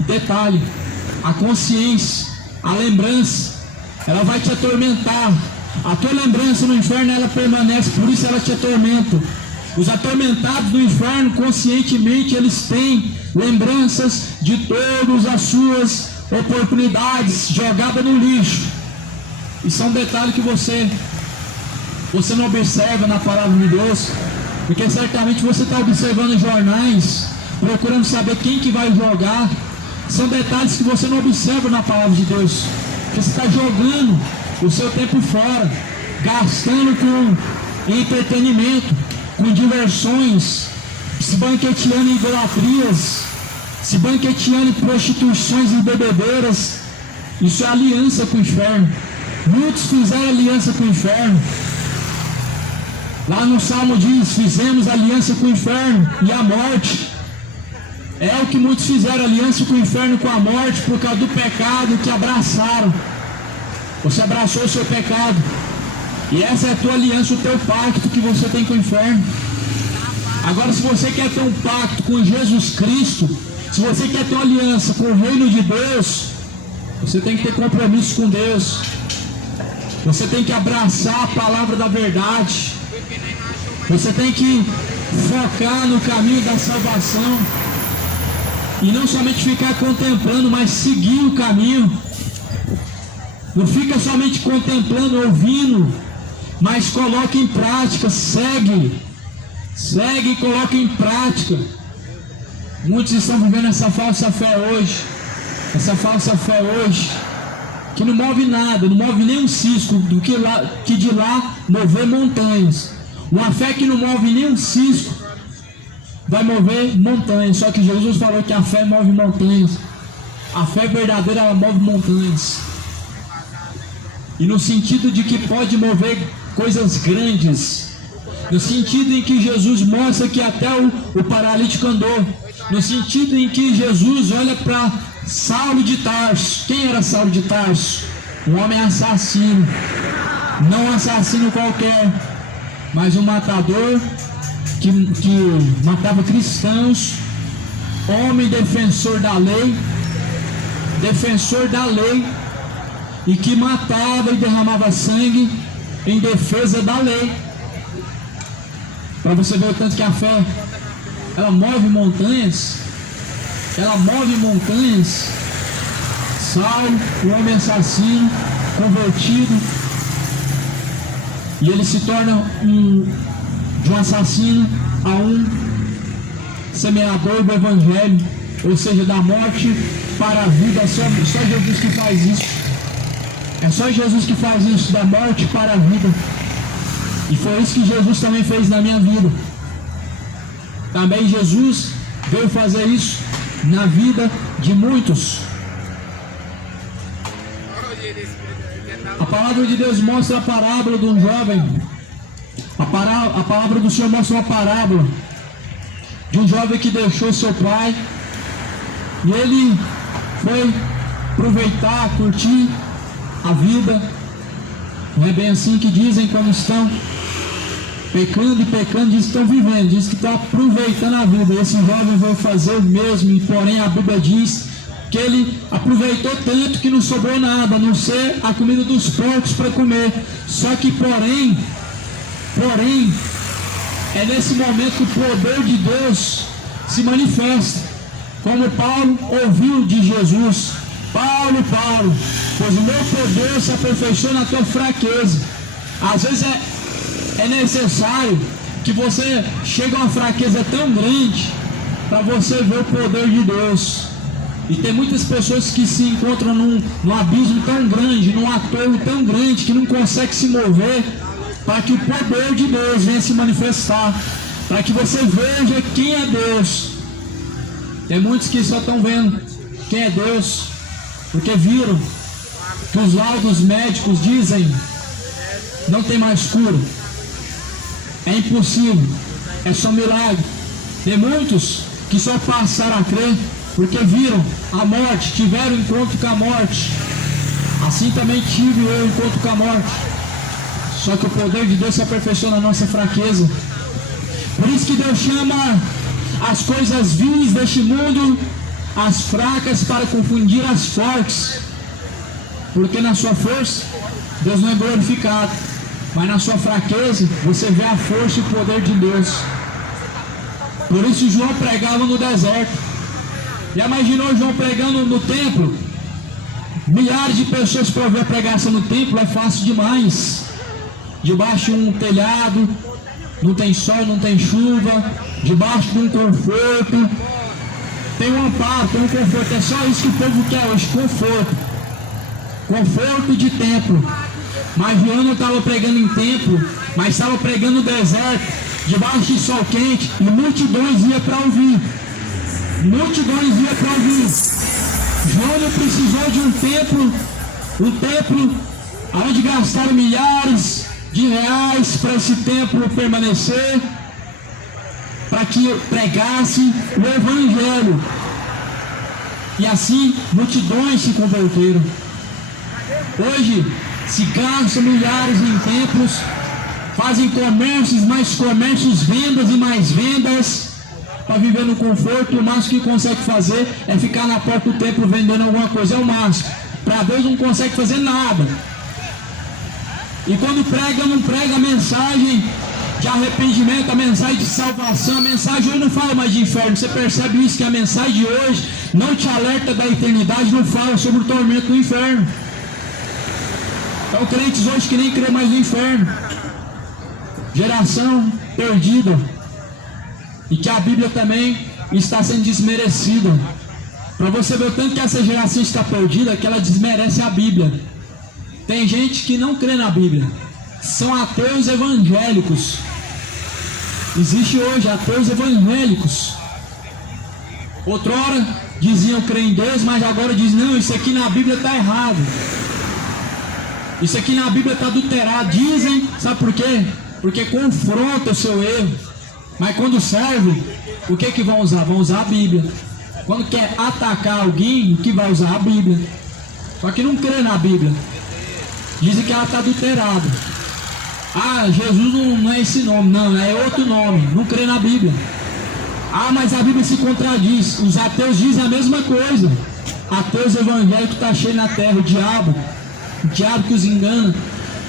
Detalhe, a consciência, a lembrança, ela vai te atormentar. A tua lembrança no inferno, ela permanece, por isso ela te atormenta. Os atormentados do inferno, conscientemente, eles têm lembranças de todas as suas oportunidades jogadas no lixo. Isso é um detalhe que você não observa na palavra de Deus, porque certamente você está observando jornais, procurando saber quem que vai jogar. São detalhes que você não observa na palavra de Deus, porque você está jogando o seu tempo fora, gastando com entretenimento, com diversões, se banqueteando em idolatrias, se banqueteando em prostituições e bebedeiras. Isso é aliança com o inferno. Muitos fizeram aliança com o inferno. Lá no Salmo diz, fizemos aliança com o inferno e a morte. É o que muitos fizeram, aliança com o inferno e com a morte, por causa do pecado que abraçaram. Você abraçou o seu pecado, e essa é a tua aliança, o teu pacto que você tem com o inferno. Agora, se você quer ter um pacto com Jesus Cristo, se você quer ter uma aliança com o reino de Deus, você tem que ter compromisso com Deus. Você tem que abraçar a palavra da verdade. Você tem que focar no caminho da salvação, e não somente ficar contemplando, mas seguir o caminho. Não fica somente contemplando, ouvindo, mas coloque em prática, segue e coloque em prática. Muitos estão vivendo essa falsa fé hoje, que não move nada, não move nem um cisco do que de lá mover montanhas. Uma fé que não move nem um cisco vai mover montanhas. Só que Jesus falou que a fé move montanhas. A fé verdadeira, ela move montanhas. E no sentido de que pode mover coisas grandes, no sentido em que Jesus mostra que até o paralítico andou, no sentido em que Jesus olha para Saulo de Tarso. Quem era Saulo de Tarso? Um homem assassino, não um assassino qualquer, mas um matador que matava cristãos, homem defensor da lei, e que matava e derramava sangue em defesa da lei. Para você ver o tanto que a fé, ela move montanhas. Saulo, o homem assassino, convertido, e ele se torna de um assassino a um semeador do evangelho, ou seja, da morte para a vida. Só Jesus que faz isso. É só Jesus que faz isso, da morte para a vida. E foi isso que Jesus também fez na minha vida. Também Jesus veio fazer isso na vida de muitos. A palavra de Deus mostra a parábola de um jovem. A palavra do Senhor mostra uma parábola de um jovem que deixou seu pai e ele foi aproveitar, curtir a vida. Não é bem assim que dizem quando estão pecando, diz que estão vivendo, diz que estão aproveitando a vida. Esse jovem vai fazer o mesmo, e porém a Bíblia diz que ele aproveitou tanto que não sobrou nada, a não ser a comida dos porcos para comer. Só que porém, é nesse momento que o poder de Deus se manifesta, como Paulo ouviu de Jesus: Paulo, pois o meu poder se aperfeiçoa na tua fraqueza. Às vezes é necessário que você chegue a uma fraqueza tão grande para você ver o poder de Deus. E tem muitas pessoas que se encontram num abismo tão grande, num atolho tão grande, que não consegue se mover para que o poder de Deus venha se manifestar, para que você veja quem é Deus. Tem muitos que só estão vendo quem é Deus, porque viram que os laudos médicos dizem: não tem mais cura, é impossível, é só milagre. Tem muitos que só passaram a crer porque viram a morte, tiveram encontro com a morte. Assim também tive eu encontro com a morte. Só que o poder de Deus se aperfeiçoa na nossa fraqueza. Por isso que Deus chama as coisasvis deste mundo, as fracas, para confundir as fortes. Porque na sua força Deus não é glorificado, mas na sua fraqueza você vê a força e o poder de Deus. Por isso João pregava no deserto. Já imaginou João pregando no templo? Milhares de pessoas para ouvir a pregação no templo é fácil demais. Debaixo de um telhado, não tem sol, não tem chuva, debaixo de um conforto, tem um amparo, tem um conforto. É só isso que o povo quer hoje: conforto de templo. Mas João não estava pregando em templo, mas estava pregando no deserto, debaixo de sol quente, e multidões iam para ouvir. João não precisou de um templo onde gastaram milhares de reais para esse templo permanecer, para que pregasse o evangelho. E assim multidões se converteram. Hoje se gastam milhares em templos, fazem comércios, mais comércios, vendas e mais vendas, para viver no conforto. O máximo que consegue fazer é ficar na porta do templo vendendo alguma coisa, é o máximo. Para Deus não consegue fazer nada. E quando prega, não prega a mensagem de arrependimento, a mensagem de salvação. A mensagem hoje não fala mais de inferno. Você percebe isso, que a mensagem de hoje não te alerta da eternidade, não fala sobre o tormento do inferno. Então crentes hoje que nem crê mais no inferno, geração perdida, e que a Bíblia também está sendo desmerecida. Para você ver o tanto que essa geração está perdida, que ela desmerece a Bíblia. Tem gente que não crê na Bíblia, são ateus evangélicos. Existe hoje ateus evangélicos. Outrora diziam crer em Deus, mas agora dizem: não, isso aqui na Bíblia está errado, isso aqui na Bíblia está adulterado. Dizem, sabe por quê? porque confronta o seu erro. Mas quando serve, o que vão usar? Vão usar a Bíblia. Quando quer atacar alguém, o que vai usar? A Bíblia. Só que não crê na Bíblia. Dizem que ela está adulterada. Ah, Jesus não é esse nome, não, é outro nome. Não crê na Bíblia. Ah, mas a Bíblia se contradiz. Os ateus dizem a mesma coisa. Ateus evangélicos está cheio na terra. O diabo que os engana,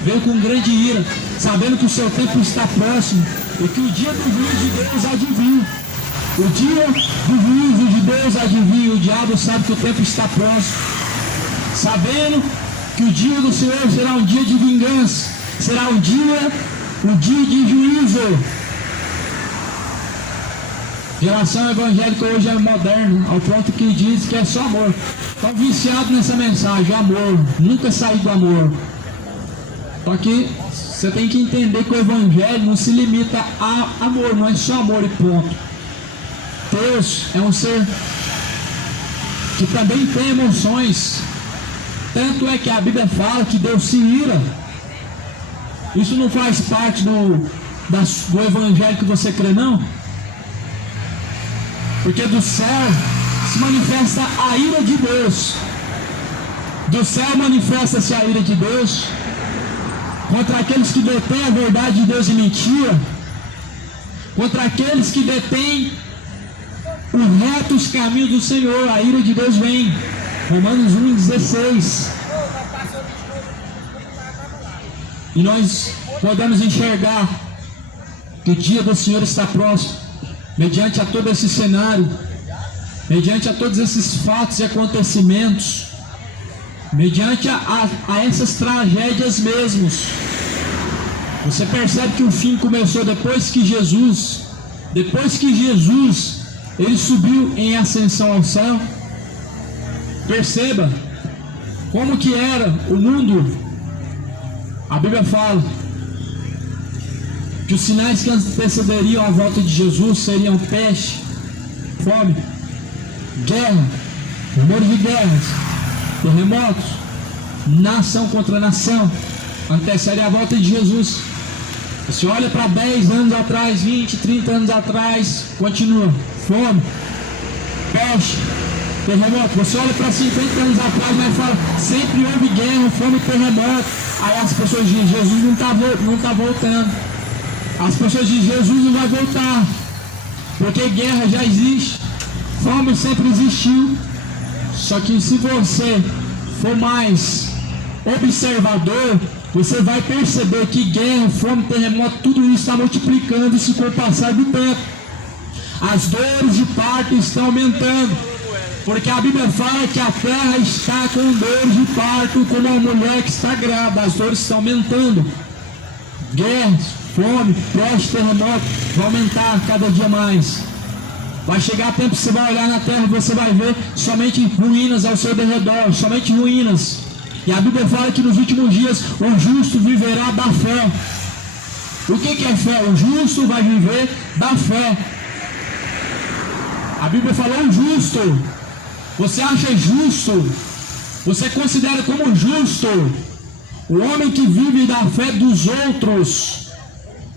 veio com grande ira, sabendo que o seu tempo está próximo e que o dia do juízo de Deus há de vir. O dia do juízo de Deus há de vir. O diabo sabe que o tempo está próximo, sabendo que o dia do Senhor será um dia de vingança, será um dia de juízo. Geração evangélica hoje é moderna, ao ponto que diz que é só amor. Estão viciados nessa mensagem, amor, nunca sair do amor. Só que você tem que entender que o evangelho não se limita a amor, não é só amor e ponto. Deus é um ser que também tem emoções. Tanto é que a Bíblia fala que Deus se ira. Isso não faz parte do evangelho que você crê, não? Porque do céu se manifesta a ira de Deus. Do céu manifesta-se a ira de Deus contra aqueles que detêm a verdade de Deus e mentira, contra aqueles que detêm os retos caminhos do Senhor. A ira de Deus vem. Romanos 1,16. E nós podemos enxergar que o dia do Senhor está próximo, mediante a todo esse cenário, mediante a todos esses fatos e acontecimentos, mediante a essas tragédias mesmos. Você percebe que o fim começou depois que Jesus ele subiu em ascensão ao céu. Perceba como que era o mundo. A Bíblia fala que os sinais que antecederiam a volta de Jesus seriam peste, fome, guerra, rumor de guerras, terremotos, nação contra nação. Antecede a volta de Jesus. Você olha para 10 anos atrás, 20, 30 anos atrás, continua fome, peste, terremoto. Você olha para 50 anos atrás, mas fala, sempre houve guerra, fome e terremoto. Aí as pessoas dizem, Jesus não está voltando. As pessoas dizem, Jesus não vai voltar, porque guerra já existe, fome sempre existiu. Só que se você for mais observador, você vai perceber que guerra, fome, terremoto, tudo isso está multiplicando-se com o passar do tempo. As dores de parto estão aumentando, porque a Bíblia fala que a terra está com dores de parto, como uma mulher que está grávida. As dores estão aumentando. Guerras, fome, peste, terremoto, vai aumentar cada dia mais. Vai chegar tempo que você vai olhar na terra e você vai ver somente ruínas ao seu redor, somente ruínas. E a Bíblia fala que nos últimos dias o justo viverá da fé. O que é fé? O justo vai viver da fé. A Bíblia falou justo. Você acha justo? Você considera como justo o homem que vive da fé dos outros?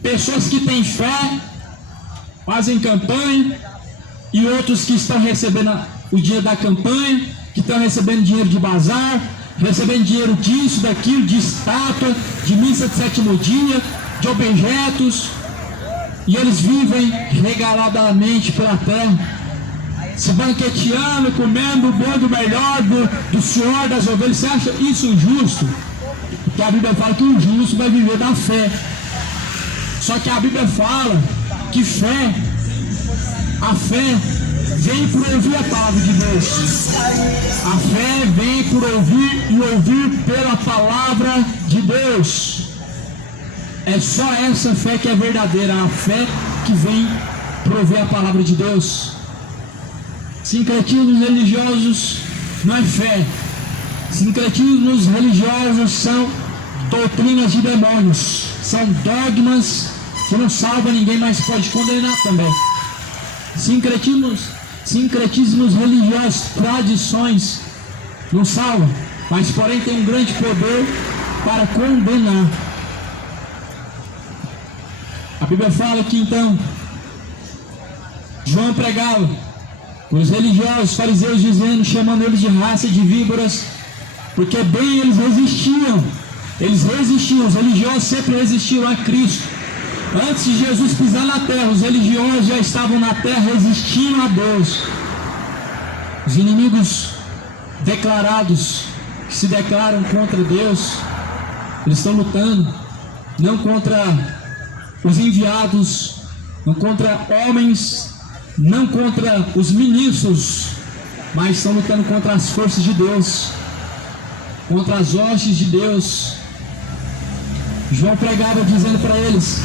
Pessoas que têm fé, fazem campanha, e outros que estão recebendo o dinheiro da campanha, que estão recebendo dinheiro de bazar, recebendo dinheiro disso, daquilo, de estátua, de missa de sétimo dia, de objetos, e eles vivem regaladamente pela terra, se banqueteando, comendo o bom do melhor, do suor das ovelhas. Você acha isso justo? Porque a Bíblia fala que o justo vai viver da fé. Só que a Bíblia fala que a fé vem por ouvir a palavra de Deus. A fé vem por ouvir e ouvir pela palavra de Deus. É só essa fé que é verdadeira, a fé que vem por ouvir a palavra de Deus. Sincretismos religiosos não é fé. Sincretismos religiosos são doutrinas de demônios, são dogmas que não salvam ninguém, mas pode condenar também. Sincretismos religiosos, tradições, não salvam, mas porém tem um grande poder para condenar. Bíblia fala que então João pregava os religiosos, fariseus, dizendo, chamando eles de raça de víboras, porque bem eles resistiam, os religiosos sempre resistiram a Cristo. Antes de Jesus pisar na terra, os religiosos já estavam na terra resistindo a Deus. Os inimigos declarados, que se declaram contra Deus, eles estão lutando, não contra os enviados, não contra homens, não contra os ministros, mas estão lutando contra as forças de Deus, contra as hostes de Deus. João pregava dizendo para eles: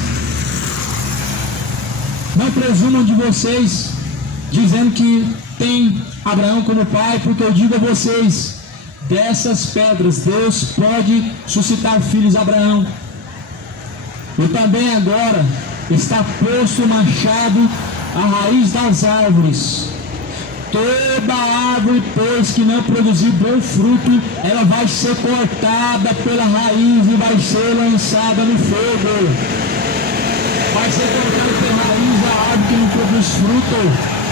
não presumam de vocês, dizendo que tem Abraão como pai, porque eu digo a vocês, dessas pedras Deus pode suscitar filhos a Abraão. E também agora está posto o machado à raiz das árvores. Toda árvore, pois, que não produzir bom fruto, ela vai ser cortada pela raiz e vai ser lançada no fogo. Vai ser cortada pela raiz a árvore que não produz fruto.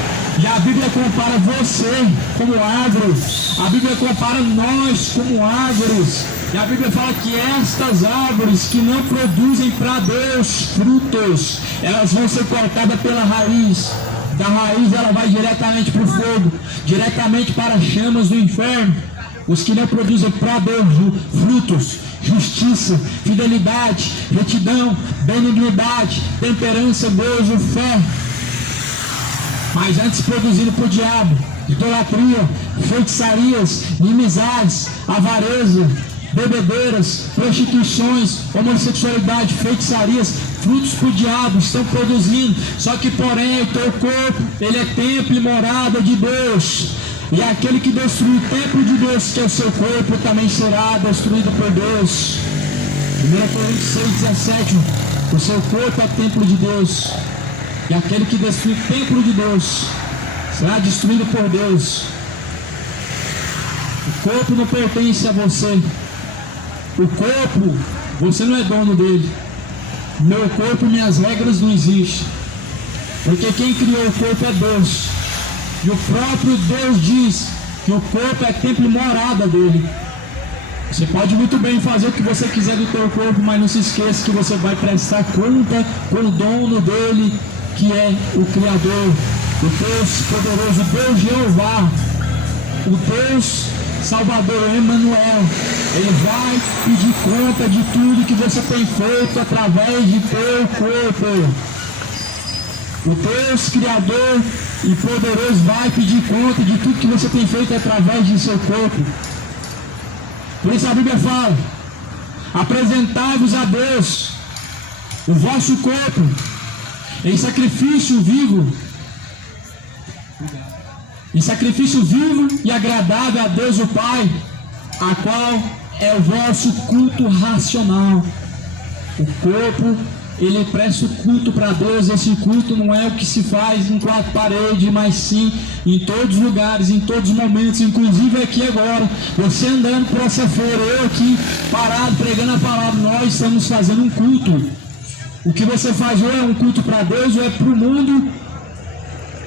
E a Bíblia compara você como árvore. A Bíblia compara nós como árvores. E a Bíblia fala que estas árvores que não produzem para Deus frutos, elas vão ser cortadas pela raiz. Da raiz ela vai diretamente para o fogo, diretamente para as chamas do inferno. Os que não produzem para Deus frutos, justiça, fidelidade, retidão, benignidade, temperança, gozo, fé, mas antes produzindo para o diabo, idolatria, feitiçarias, inimizades, avareza, bebedeiras, prostituições, homossexualidade, feitiçarias, frutos para o diabo estão produzindo. Só que porém o teu corpo, ele é templo e morada de Deus, e aquele que destruir o templo de Deus, que é o seu corpo, também será destruído por Deus. 1 Coríntios 6,17, o seu corpo é templo de Deus, e aquele que destruir o templo de Deus será destruído por Deus. O corpo não pertence a você. O corpo, você não é dono dele. Meu corpo, minhas regras não existem. Porque quem criou o corpo é Deus. E o próprio Deus diz que o corpo é templo e morada dele. Você pode muito bem fazer o que você quiser do teu corpo, mas não se esqueça que você vai prestar conta com o dono dele, que é o Criador, o Deus poderoso, o Deus Jeová, o Deus Salvador, Emmanuel. Ele vai pedir conta de tudo que você tem feito através de teu corpo. O Deus Criador e poderoso vai pedir conta de tudo que você tem feito através de seu corpo. Por isso a Bíblia fala: apresentai-vos a Deus o vosso corpo em sacrifício vivo, e agradável a Deus o Pai, a qual é o vosso culto racional. O corpo, ele presta o culto para Deus. Esse culto não é o que se faz em quatro paredes, mas sim em todos os lugares, em todos os momentos, inclusive aqui agora, você andando por essa feira, eu aqui parado pregando a palavra, nós estamos fazendo um culto. O que você faz ou é um culto para Deus, ou é para o mundo,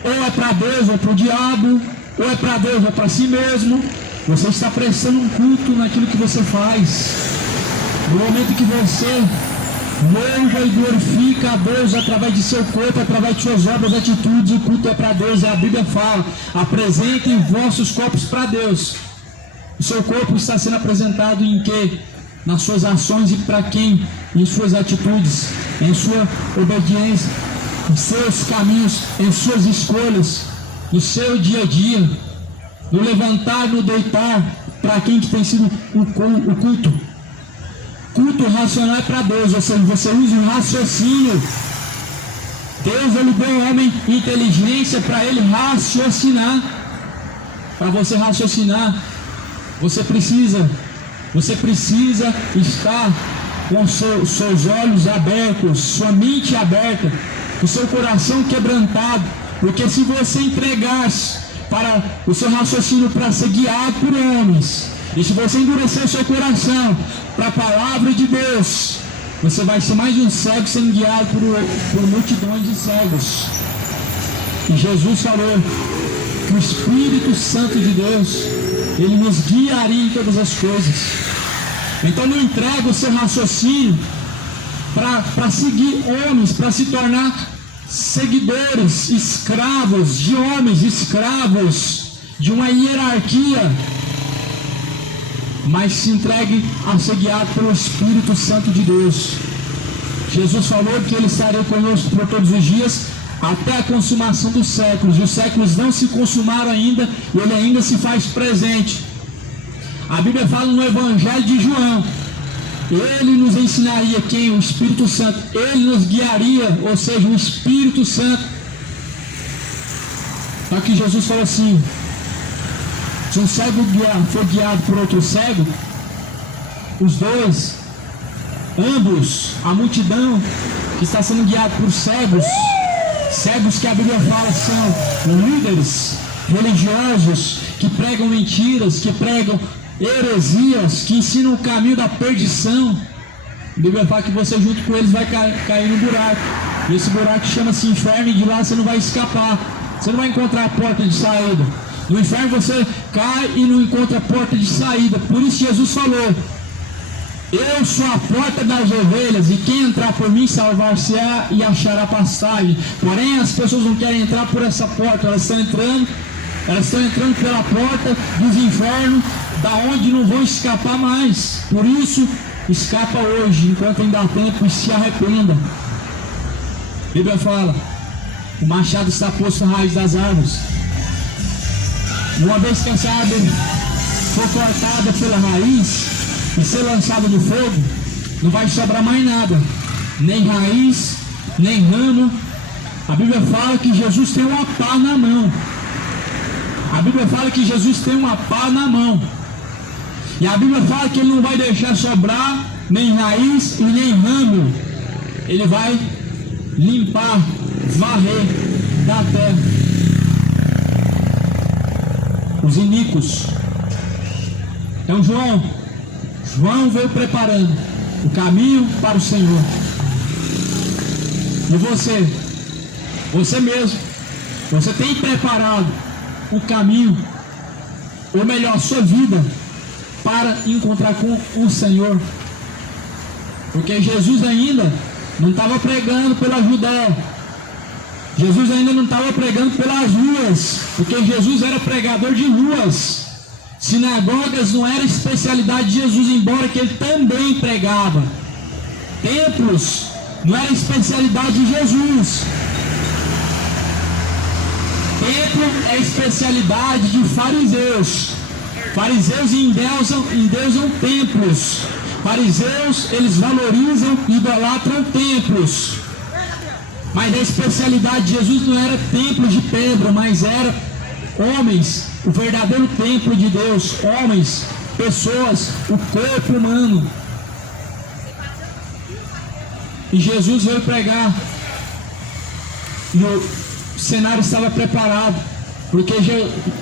ou é para Deus, ou é para o diabo, ou é para Deus, ou é para si mesmo. Você está prestando um culto naquilo que você faz. No momento que você louva e glorifica a Deus através de seu corpo, através de suas obras, atitudes, o culto é para Deus. A Bíblia fala: apresentem vossos corpos para Deus. O seu corpo está sendo apresentado em quê? Nas suas ações. E para quem? Em suas atitudes, em sua obediência, em seus caminhos, em suas escolhas, no seu dia a dia, no levantar, no deitar. Para quem que tem sido o culto? Culto racional é para Deus, ou seja, você usa o raciocínio. Deus, ele deu ao homem inteligência para ele raciocinar. Para você raciocinar, você precisa estar com seus olhos abertos, sua mente aberta, o seu coração quebrantado. Porque se você entregasse para o seu raciocínio para ser guiado por homens, e se você endurecer o seu coração para a palavra de Deus, você vai ser mais um cego sendo guiado por multidões de cegos. E Jesus falou que o Espírito Santo de Deus, ele nos guiaria em todas as coisas. Então não entrega o seu raciocínio para seguir homens, para se tornar seguidores, escravos de homens, escravos de uma hierarquia, mas se entregue a ser guiado pelo Espírito Santo de Deus. Jesus falou que ele estaria conosco por todos os dias até a consumação dos séculos. Os séculos não se consumaram ainda e ele ainda se faz presente. A Bíblia fala no Evangelho de João, ele nos ensinaria quem? O Espírito Santo. Ele nos guiaria, ou seja, o Espírito Santo. Só que Jesus falou assim: se um cego for guiado por outro cego, os dois, ambos, a multidão que está sendo guiada por cegos, cegos que a Bíblia fala são líderes religiosos que pregam mentiras, que pregam heresias, que ensinam o caminho da perdição. A Bíblia fala que você junto com eles vai cair no buraco, e esse buraco chama-se inferno, e de lá você não vai escapar, você não vai encontrar a porta de saída. No inferno você cai e não encontra a porta de saída. Por isso Jesus falou: eu sou a porta das ovelhas, e quem entrar por mim salvar-se-á e achará pastagem. Porém as pessoas não querem entrar por essa porta, elas estão entrando pela porta dos infernos, da onde não vão escapar mais. Por isso, escapa hoje, enquanto ainda há tempo, e se arrependa. A Bíblia fala: o machado está posto na raiz das árvores. Uma vez que essa árvore for cortada pela raiz e ser lançada no fogo, não vai sobrar mais nada, nem raiz, nem ramo. A Bíblia fala que Jesus tem uma pá na mão. A Bíblia fala que Jesus tem uma pá na mão. E a Bíblia fala que ele não vai deixar sobrar nem raiz e nem ramo. Ele vai limpar, varrer da terra os iníquos. Então João veio preparando o caminho para o Senhor. E você mesmo, você tem preparado o caminho, ou melhor, sua vida, para encontrar com o Senhor? Porque Jesus ainda não estava pregando pela Judéia, Jesus ainda não estava pregando pelas ruas, porque Jesus era pregador de ruas. Sinagogas não era especialidade de Jesus, embora que ele também pregava. Templos não era especialidade de Jesus. Templo é especialidade de fariseus. Fariseus endeusam templos. Fariseus, eles valorizam e idolatram templos. Mas a especialidade de Jesus não era templo de pedra, mas era homens, o verdadeiro templo de Deus, homens, pessoas, o corpo humano. E Jesus veio pregar, e o cenário estava preparado, porque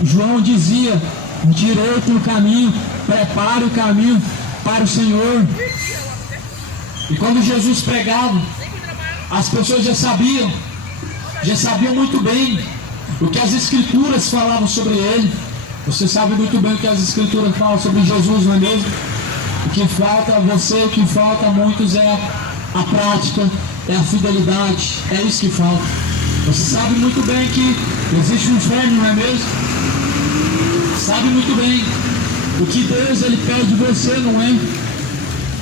João dizia: direito o caminho, prepare o caminho para o Senhor. E quando Jesus pregava, as pessoas já sabiam muito bem o que as Escrituras falavam sobre ele. Você sabe muito bem o que as Escrituras falam sobre Jesus, não é mesmo? O que falta a você, o que falta a muitos é a prática, é a fidelidade, é isso que falta. Você sabe muito bem que existe um inferno, não é mesmo? Sabe muito bem o que Deus ele pede de você,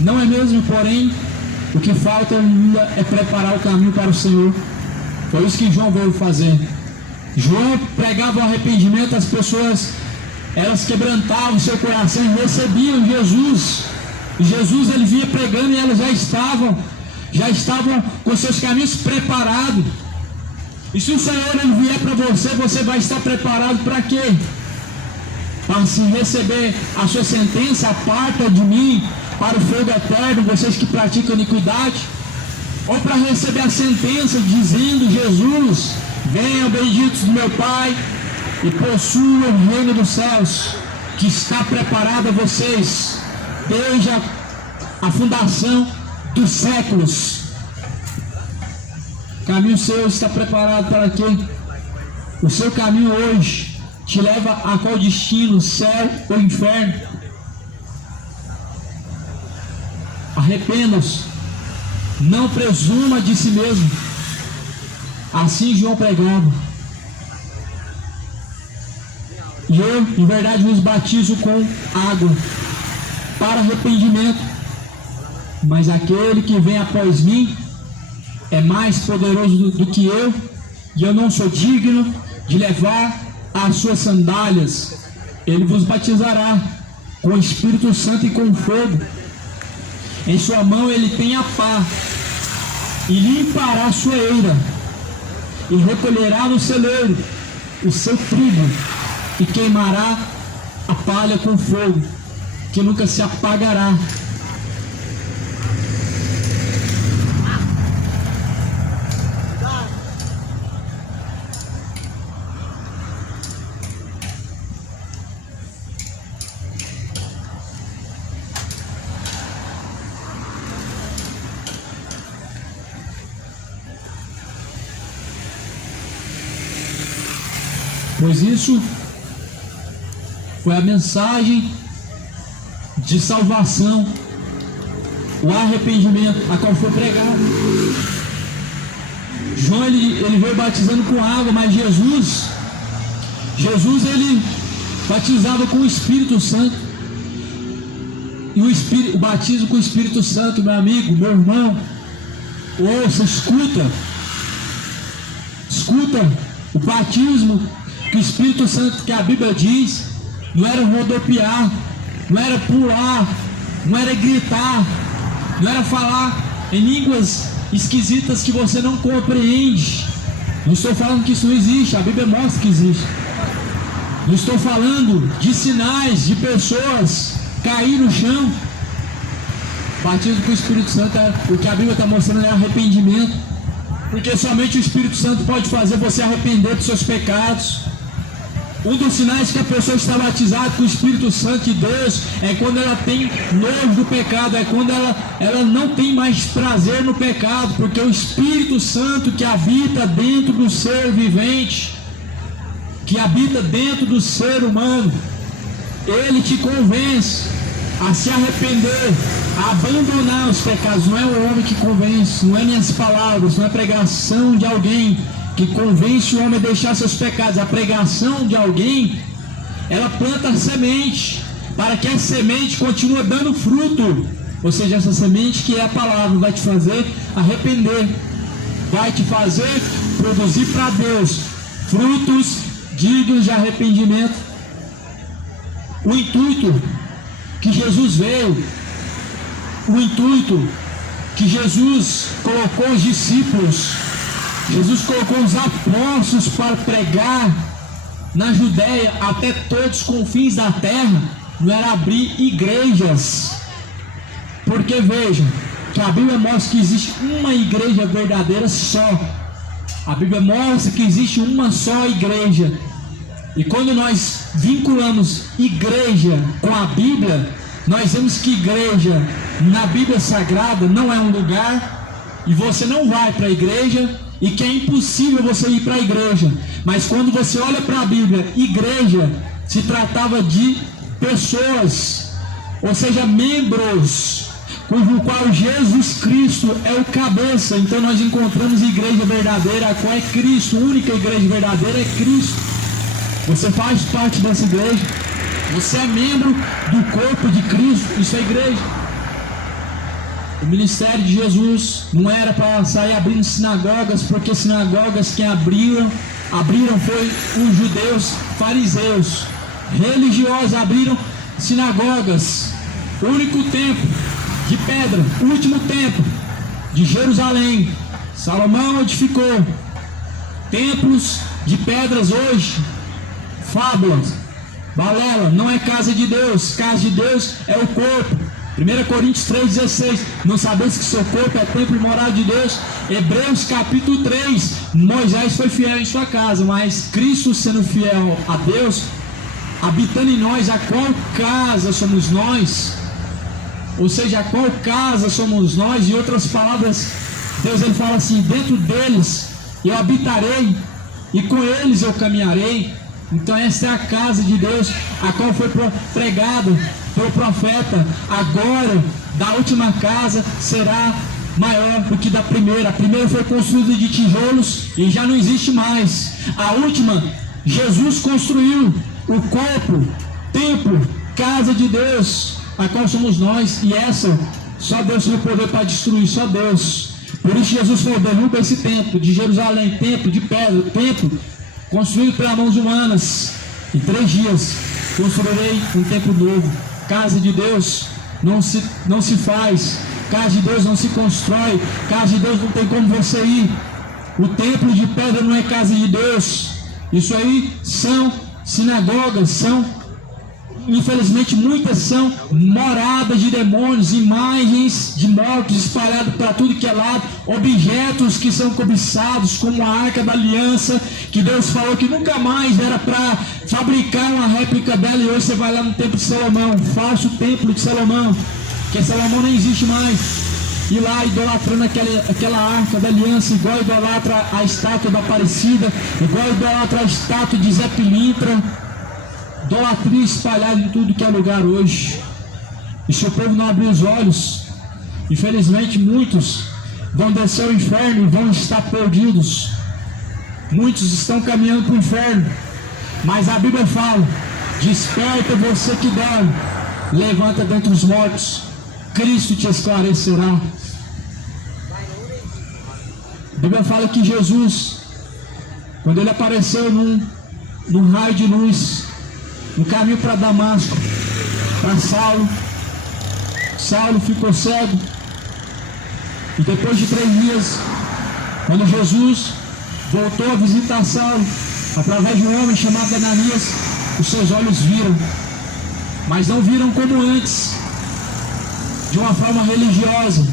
não é mesmo? Porém, o que falta ainda é preparar o caminho para o Senhor. Foi isso que João veio fazer. João pregava o arrependimento, as pessoas, elas quebrantavam seu coração e recebiam Jesus. E Jesus ele vinha pregando e elas já estavam com seus caminhos preparados. E se o Senhor ele vier para você, você vai estar preparado para quê? Para se receber a sua sentença: aparta de mim para o fogo eterno, vocês que praticam iniquidade, ou para receber a sentença dizendo: Jesus, venham benditos do meu Pai e possuam o reino dos céus, que está preparado a vocês desde a fundação dos séculos. O caminho seu está preparado para quê? O seu caminho hoje te leva a qual destino? Céu ou inferno? Arrependa-se. Não presuma de si mesmo. Assim João pregava. E eu, em verdade, vos batizo com água para arrependimento. Mas aquele que vem após mim é mais poderoso do que eu, e eu não sou digno de levar as suas sandálias. Ele vos batizará com o Espírito Santo e com fogo. Em sua mão ele tem a pá, e limpará a sua eira, e recolherá no celeiro o seu trigo, e queimará a palha com fogo, que nunca se apagará. Pois isso foi a mensagem de salvação, o arrependimento, a qual foi pregado. João ele veio batizando com água, mas Jesus ele batizava com o Espírito Santo. E o batismo com o Espírito Santo, meu amigo, meu irmão, ouça, escuta o batismo que o Espírito Santo, que a Bíblia diz, não era rodopiar, não era pular, não era gritar, não era falar em línguas esquisitas que você não compreende. Não estou falando que isso não existe, a Bíblia mostra que existe. Não estou falando de sinais de pessoas cair no chão. Batismo com o Espírito Santo, o que a Bíblia está mostrando é arrependimento, porque somente o Espírito Santo pode fazer você arrepender dos seus pecados. Um dos sinais que a pessoa está batizada com o Espírito Santo de Deus é quando ela tem nojo do pecado, é quando ela não tem mais prazer no pecado, porque o Espírito Santo que habita dentro do ser vivente, que habita dentro do ser humano, ele te convence a se arrepender, a abandonar os pecados. Não é o homem que convence, não é minhas palavras, não é pregação de alguém que convence o homem a deixar seus pecados. A pregação de alguém, ela planta a semente, para que a semente continue dando fruto. Ou seja, essa semente que é a palavra vai te fazer arrepender, vai te fazer produzir para Deus frutos dignos de arrependimento. O intuito que Jesus veio, o intuito que Jesus colocou os discípulos, Jesus colocou os apóstolos para pregar na Judéia até todos os confins da terra, não era abrir igrejas. Porque veja, que a Bíblia mostra que existe uma igreja verdadeira só. A Bíblia mostra que existe uma só igreja. E quando nós vinculamos igreja com a Bíblia, nós vemos que igreja na Bíblia Sagrada não é um lugar, e você não vai para a igreja, e que é impossível você ir para a igreja. Mas quando você olha para a Bíblia, igreja se tratava de pessoas, ou seja, membros, cujo qual Jesus Cristo é o cabeça. Então nós encontramos igreja verdadeira, a qual é Cristo. A única igreja verdadeira é Cristo. Você faz parte dessa igreja, você é membro do corpo de Cristo. Isso é igreja. O ministério de Jesus não era para sair abrindo sinagogas, porque sinagogas quem abriram foi os judeus fariseus, religiosos. Abriram sinagogas. O único templo de pedra, o último templo de Jerusalém, Salomão edificou. Templos de pedras hoje, fábulas, balela, não é casa de Deus. Casa de Deus é o corpo. 1 Coríntios 3,16, não sabeis que seu corpo é templo e morada de Deus. Hebreus capítulo 3, Moisés foi fiel em sua casa, mas Cristo sendo fiel a Deus, habitando em nós, a qual casa somos nós? ou seja, qual casa somos nós. Em outras palavras, Deus ele fala assim: dentro deles eu habitarei e com eles eu caminharei. Então essa é a casa de Deus, a qual foi pregado pelo profeta. Agora, da última casa será maior do que da primeira. A primeira foi construída de tijolos e já não existe mais. A última, Jesus construiu o corpo, templo, casa de Deus, a qual somos nós. E essa, só Deus tem o poder para destruir, só Deus. Por isso Jesus falou: derruba esse templo de Jerusalém, templo de pedra, templo construído pelas mãos humanas. Em 3 dias construirei um templo novo. Casa de Deus não se faz, casa de Deus não se constrói, casa de Deus não tem como você ir. O templo de pedra não é casa de Deus. Isso aí são sinagogas, infelizmente muitas são moradas de demônios, imagens de mortos espalhadas para tudo que é lado, objetos que são cobiçados, como a Arca da Aliança, que Deus falou que nunca mais era para fabricar uma réplica dela. E hoje você vai lá no templo de Salomão, falso templo de Salomão, que Salomão nem existe mais, e lá idolatrando aquela Arca da Aliança, igual idolatra a estátua da Aparecida, igual idolatra a estátua de Zé Pilintra. Idolatria espalhada em tudo que é lugar hoje. E se o povo não abrir os olhos, infelizmente muitos vão descer ao inferno e vão estar perdidos. Muitos estão caminhando para o inferno, mas a Bíblia fala: desperta você que dorme, levanta dentre os mortos, Cristo te esclarecerá. A Bíblia fala que Jesus, quando ele apareceu num raio de luz, no caminho para Damasco, para Saulo ficou cego. E depois de 3 dias, quando Jesus voltou a visitar Saulo, através de um homem chamado Ananias, os seus olhos viram, mas não viram como antes, de uma forma religiosa,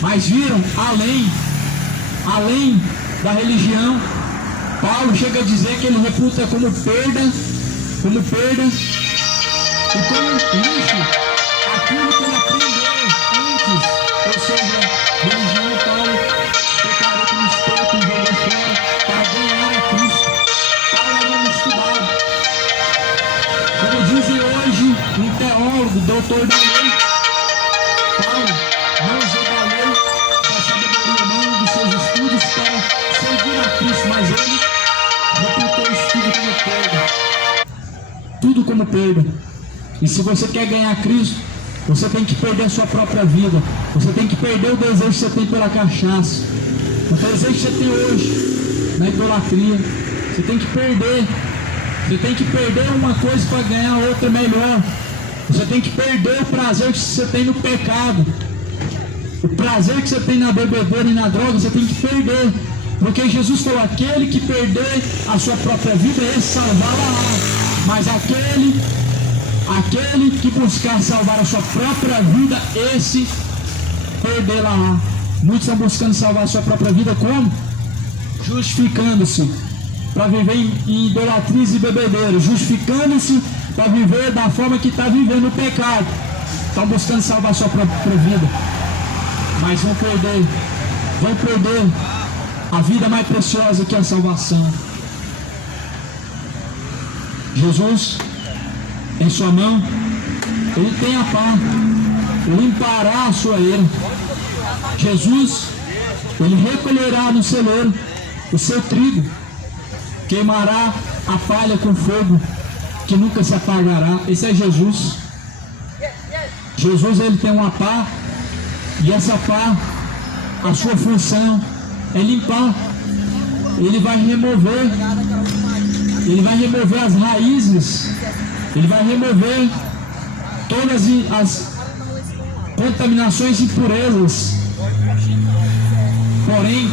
mas viram além da religião. Paulo chega a dizer que ele reputa como perda e como lixo aquilo que ele aprendeu antes, ou seja, religião. Paulo declarou como espeto e jogou fora para ganhar a Cristo. Paulo era um estudado, como dizem hoje um teólogo, doutor da lei. Paulo não usou da lei, da sabedoria, não dos seus estudos para servir a Cristo, mas ele reputou isso tudo como perda. Tudo como perda. E se você quer ganhar Cristo, você tem que perder a sua própria vida. Você tem que perder o desejo que você tem pela cachaça, o desejo que você tem hoje na idolatria. Você tem que perder. Você tem que perder uma coisa para ganhar outra melhor. Você tem que perder o prazer que você tem no pecado. O prazer que você tem na bebedeira e na droga, você tem que perder. Porque Jesus falou: aquele que perder a sua própria vida, esse salvá-la. Mas aquele que buscar salvar a sua própria vida, esse perderá. Muitos estão buscando salvar a sua própria vida como? Justificando-se para viver em idolatrias e bebedeiras, justificando-se para viver da forma que está vivendo o pecado. Estão buscando salvar a sua própria vida, mas vão perder a vida mais preciosa, que é a salvação. Jesus, em sua mão, ele tem a pá, limpará a sua eira. Jesus, ele recolherá no celeiro o seu trigo, queimará a palha com fogo que nunca se apagará. Esse é Jesus. Jesus, ele tem uma pá, e essa pá, a sua função é limpar. Ele vai remover as raízes, ele vai remover todas as contaminações e impurezas. Porém,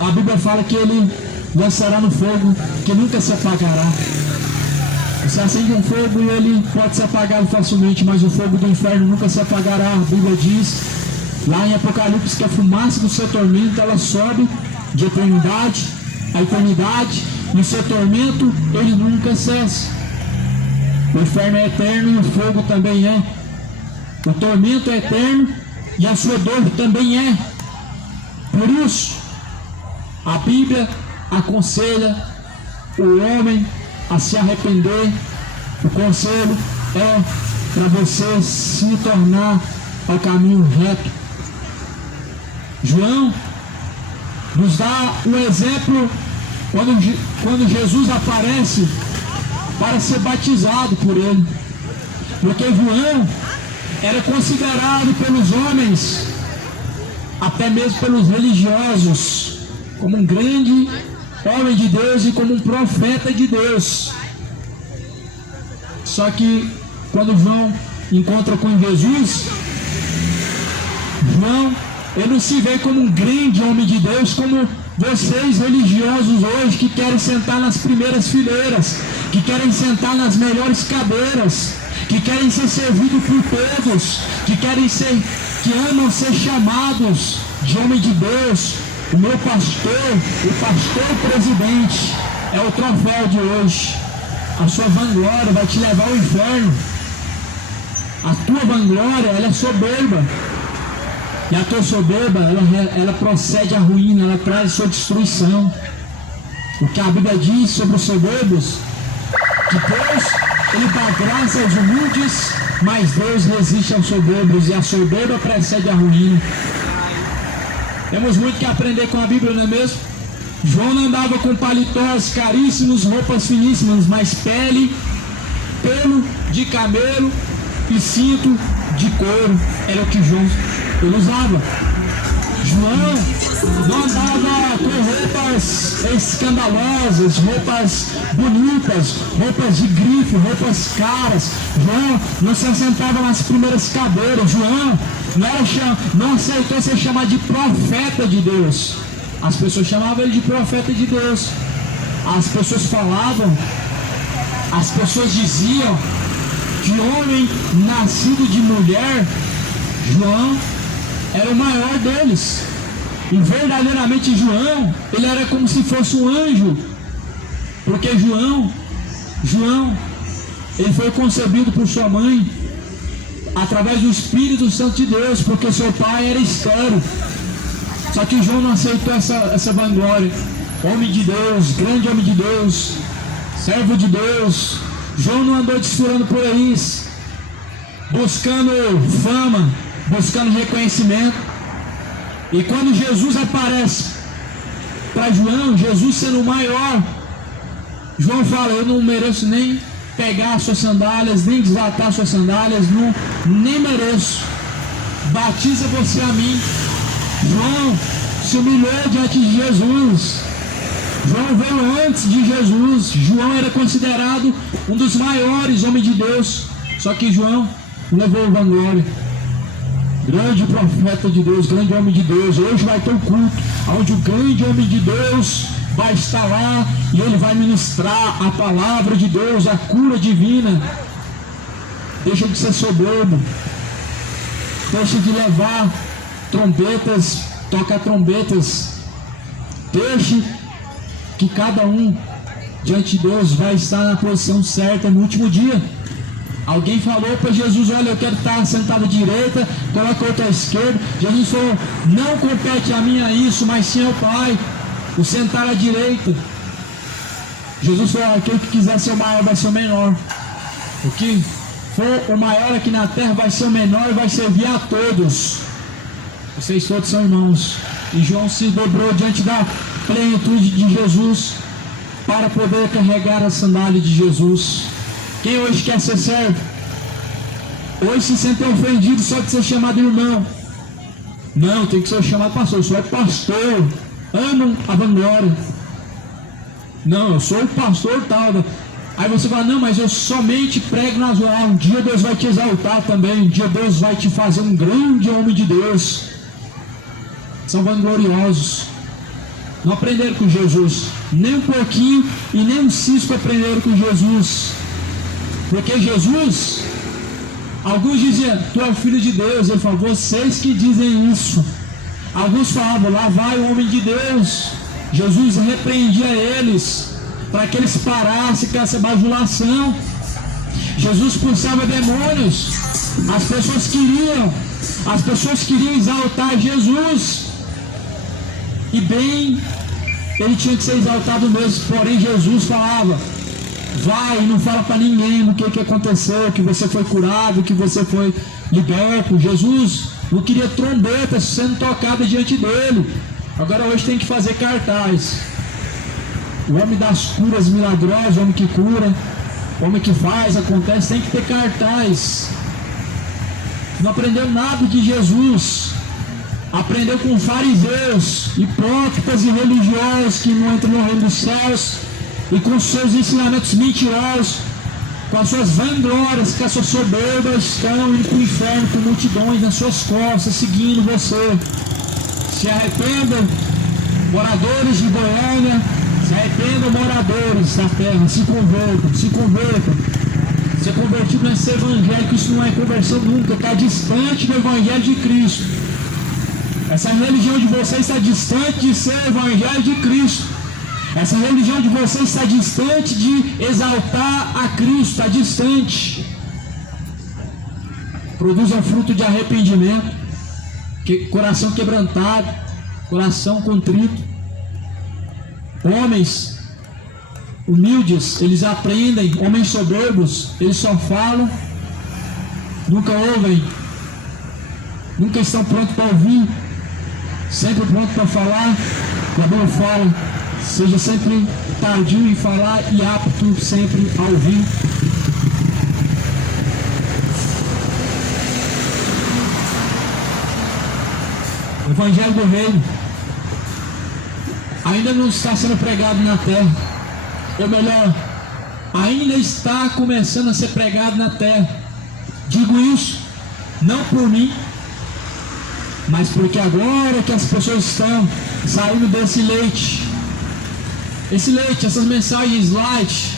a Bíblia fala que ele lançará no fogo que nunca se apagará. Você acende um fogo e ele pode ser apagado facilmente, mas o fogo do inferno nunca se apagará. A Bíblia diz lá em Apocalipse que a fumaça do seu tormento, ela sobe de eternidade a eternidade, e o seu tormento, ele nunca cessa. O inferno é eterno e o fogo também é. o tormento é eterno e a sua dor também é. Por isso, a Bíblia aconselha o homem a se arrepender. O conselho é para você se tornar ao caminho reto. João nos dá um exemplo quando Jesus aparece para ser batizado por ele. Porque João era considerado pelos homens, até mesmo pelos religiosos, como um grande homem de Deus e como um profeta de Deus. Só que quando João encontra com Jesus, João, ele não se vê como um grande homem de Deus, como vocês religiosos hoje, que querem sentar nas primeiras fileiras, que querem sentar nas melhores cadeiras, que querem ser servidos por todos, que amam ser chamados de homem de Deus. O meu pastor, o pastor presidente, é o troféu de hoje. A sua vanglória vai te levar ao inferno. A tua vanglória, ela é soberba. E a tua soberba, ela procede à ruína, ela traz a sua destruição. O que a Bíblia diz sobre os soberbos, que Deus, ele dá graça aos humildes, mas Deus resiste aos soberbos, e a soberba precede a ruína. Temos muito que aprender com a Bíblia, não é mesmo? João não andava com paletós caríssimos, roupas finíssimas, mas pele, pelo de camelo e cinto de couro. Era o que João ele usava. João não andava com roupas escandalosas, roupas bonitas, roupas de grife, roupas caras. João não se assentava nas primeiras cadeiras. João não aceitou ser chamado de profeta de Deus. As pessoas chamavam ele de profeta de Deus. As pessoas falavam, as pessoas diziam que homem nascido de mulher, João era o maior deles. E verdadeiramente João, ele era como se fosse um anjo. Porque João, ele foi concebido por sua mãe através do Espírito Santo de Deus, porque seu pai era estéril. Só que João não aceitou essa vanglória. Homem de Deus, grande homem de Deus, servo de Deus. João não andou desfilando por aí, buscando fama, buscando reconhecimento. E quando Jesus aparece para João, Jesus sendo o maior, João fala: eu não mereço nem pegar as suas sandálias, nem desatar as suas sandálias, nem mereço. Batiza você a mim. João se humilhou diante de Jesus. João veio antes de Jesus. João era considerado um dos maiores homens de Deus. Só que João levou vanglória. Grande profeta de Deus, grande homem de Deus. Hoje vai ter um culto onde o grande homem de Deus vai estar lá e ele vai ministrar a palavra de Deus, a cura divina. Deixa de ser soberbo. Deixa de levar trombetas, tocar trombetas. Deixe que cada um diante de Deus vai estar na posição certa no último dia. Alguém falou para Jesus: olha, eu quero estar sentado à direita, coloca outra à esquerda. Jesus falou: não compete a mim a isso, mas sim ao Pai, o sentar à direita. Jesus falou: aquele que quiser ser o maior vai ser o menor. O que for o maior aqui na terra vai ser o menor e vai servir a todos. Vocês todos são irmãos. E João se dobrou diante da plenitude de Jesus para poder carregar a sandália de Jesus. Quem hoje quer ser servo? Hoje se sente ofendido só de ser chamado irmão. Não, tem que ser chamado pastor. Eu sou pastor. Amam a vanglória. Não, eu sou o pastor tal. Aí você fala: não, mas eu somente prego nas ruas. Um dia Deus vai te exaltar também. Um dia Deus vai te fazer um grande homem de Deus. São vangloriosos. Não aprenderam com Jesus. Nem um pouquinho e nem um cisco aprenderam com Jesus. Porque Jesus, alguns diziam: tu é o Filho de Deus. Ele falou: vocês que dizem isso. Alguns falavam: lá vai o homem de Deus. Jesus repreendia eles para que eles parassem com essa bajulação. Jesus expulsava demônios. As pessoas queriam exaltar Jesus. E bem, ele tinha que ser exaltado mesmo. Porém, Jesus falava: vai e não fala para ninguém o que aconteceu, que você foi curado, que você foi liberto. Jesus não queria trombetas sendo tocadas diante dele. Agora hoje tem que fazer cartaz. O homem das curas milagrosas, o homem que cura, o homem que faz, acontece, tem que ter cartaz. Não aprendeu nada de Jesus. Aprendeu com fariseus, hipócritas e religiosos que não entram no reino dos céus, e com seus ensinamentos mentirosos, com as suas vanglórias, com as suas soberbas, estão indo para o inferno com multidões nas suas costas, seguindo você. Se arrependam, moradores de Goiânia, se arrependam, moradores da terra, se convertam. Ser convertido nesse evangelho, que isso não é conversão nunca, está distante do evangelho de Cristo. Essa religião de vocês está distante de ser o evangelho de Cristo. Essa religião de vocês está distante de exaltar a Cristo, está distante. Produza fruto de arrependimento, coração quebrantado, coração contrito. Homens humildes, eles aprendem. Homens soberbos, eles só falam, nunca ouvem, nunca estão prontos para ouvir, sempre pronto para falar. A Bíblia fala: seja sempre tardio em falar e apto sempre a ouvir. O Evangelho do Reino ainda não está sendo pregado na terra, ou melhor, ainda está começando a ser pregado na terra. Digo isso não por mim, mas porque agora que as pessoas estão saindo desse leite, essas mensagens light,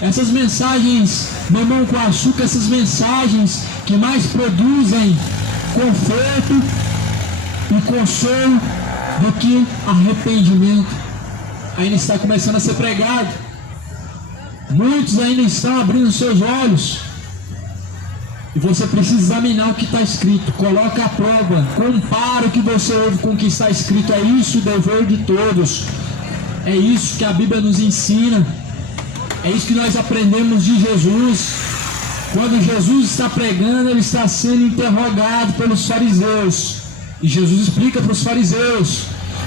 essas mensagens mamão com açúcar, essas mensagens que mais produzem conforto e consolo do que arrependimento, ainda está começando a ser pregado. Muitos ainda estão abrindo seus olhos, e você precisa examinar o que está escrito. Coloca a prova, compara o que você ouve com o que está escrito. É isso o dever de todos, é isso que a Bíblia nos ensina, é isso que nós aprendemos de Jesus. Quando Jesus está pregando, ele está sendo interrogado pelos fariseus, e Jesus explica para os fariseus.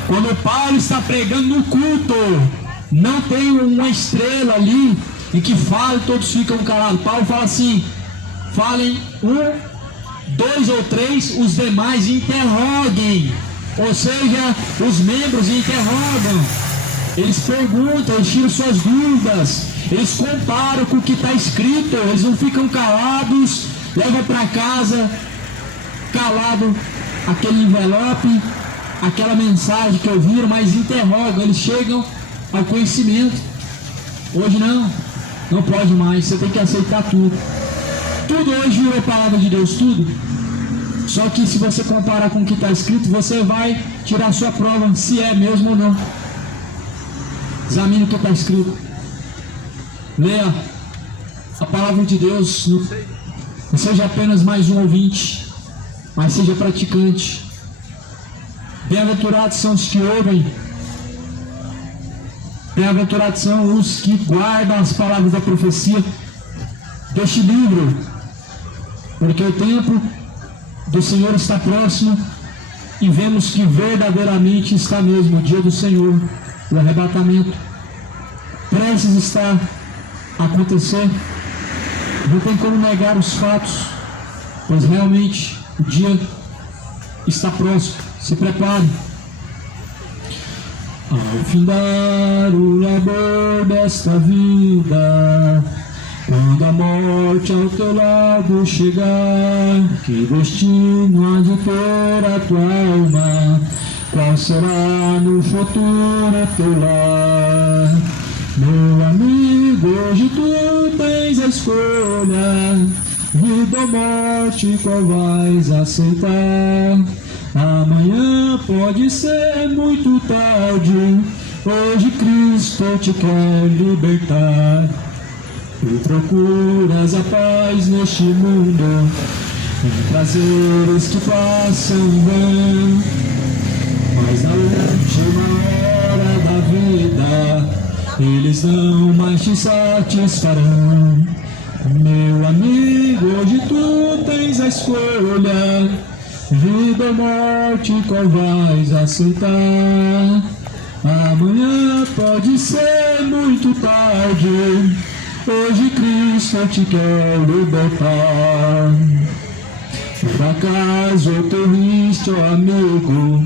Quando Paulo está pregando no culto, não tem uma estrela ali e que fala e todos ficam calados. Paulo fala assim: falem 1, 2 ou 3, os demais interroguem. Ou seja, os membros interrogam, eles perguntam, eles tiram suas dúvidas, eles comparam com o que está escrito, eles não ficam calados, levam para casa calado aquele envelope, aquela mensagem que ouviram, mas interrogam, eles chegam ao conhecimento. Hoje não pode mais, você tem que aceitar tudo. Tudo hoje virou palavra de Deus, tudo. Só que se você comparar com o que está escrito, você vai tirar a sua prova se é mesmo ou não. Examine o que está escrito. Leia a palavra de Deus. Não seja apenas mais um ouvinte, mas seja praticante. Bem-aventurados são os que ouvem, bem-aventurados são os que guardam as palavras da profecia deste livro, porque o tempo do Senhor está próximo, e vemos que verdadeiramente está mesmo o dia do Senhor, o arrebatamento prestes está a acontecer. Não tem como negar os fatos, pois realmente o dia está próximo. Se prepare. Ao findar o labor desta vida, quando a morte ao teu lado chegar, que destino há de ter a tua alma? Qual será no futuro teu lar? Meu amigo, hoje tu tens a escolha, vida ou morte, qual vais aceitar? Amanhã pode ser muito tarde, hoje Cristo te quer libertar. Tu procuras a paz neste mundo, Tem prazeres que passam bem, mas na última hora da vida eles não mais te satisfarão. Meu amigo, hoje tu tens a escolha, vida ou morte, qual vais aceitar? Amanhã pode ser muito tarde, hoje Cristo te quer libertar. Por acaso tu riste, ó amigo,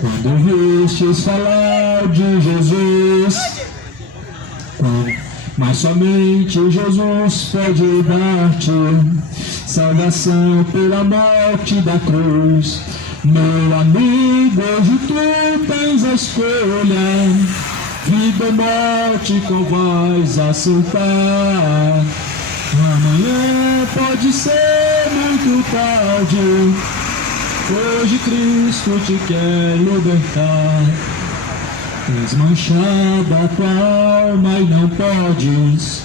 quando ouvistes falar de Jesus? Mas somente Jesus pode dar-te salvação pela morte da cruz. Meu amigo, hoje tu tens a escolha, vida ou morte, qual vais aceitar? Amanhã pode ser muito tarde, hoje Cristo te quer libertar. Tens manchada a tua alma e não podes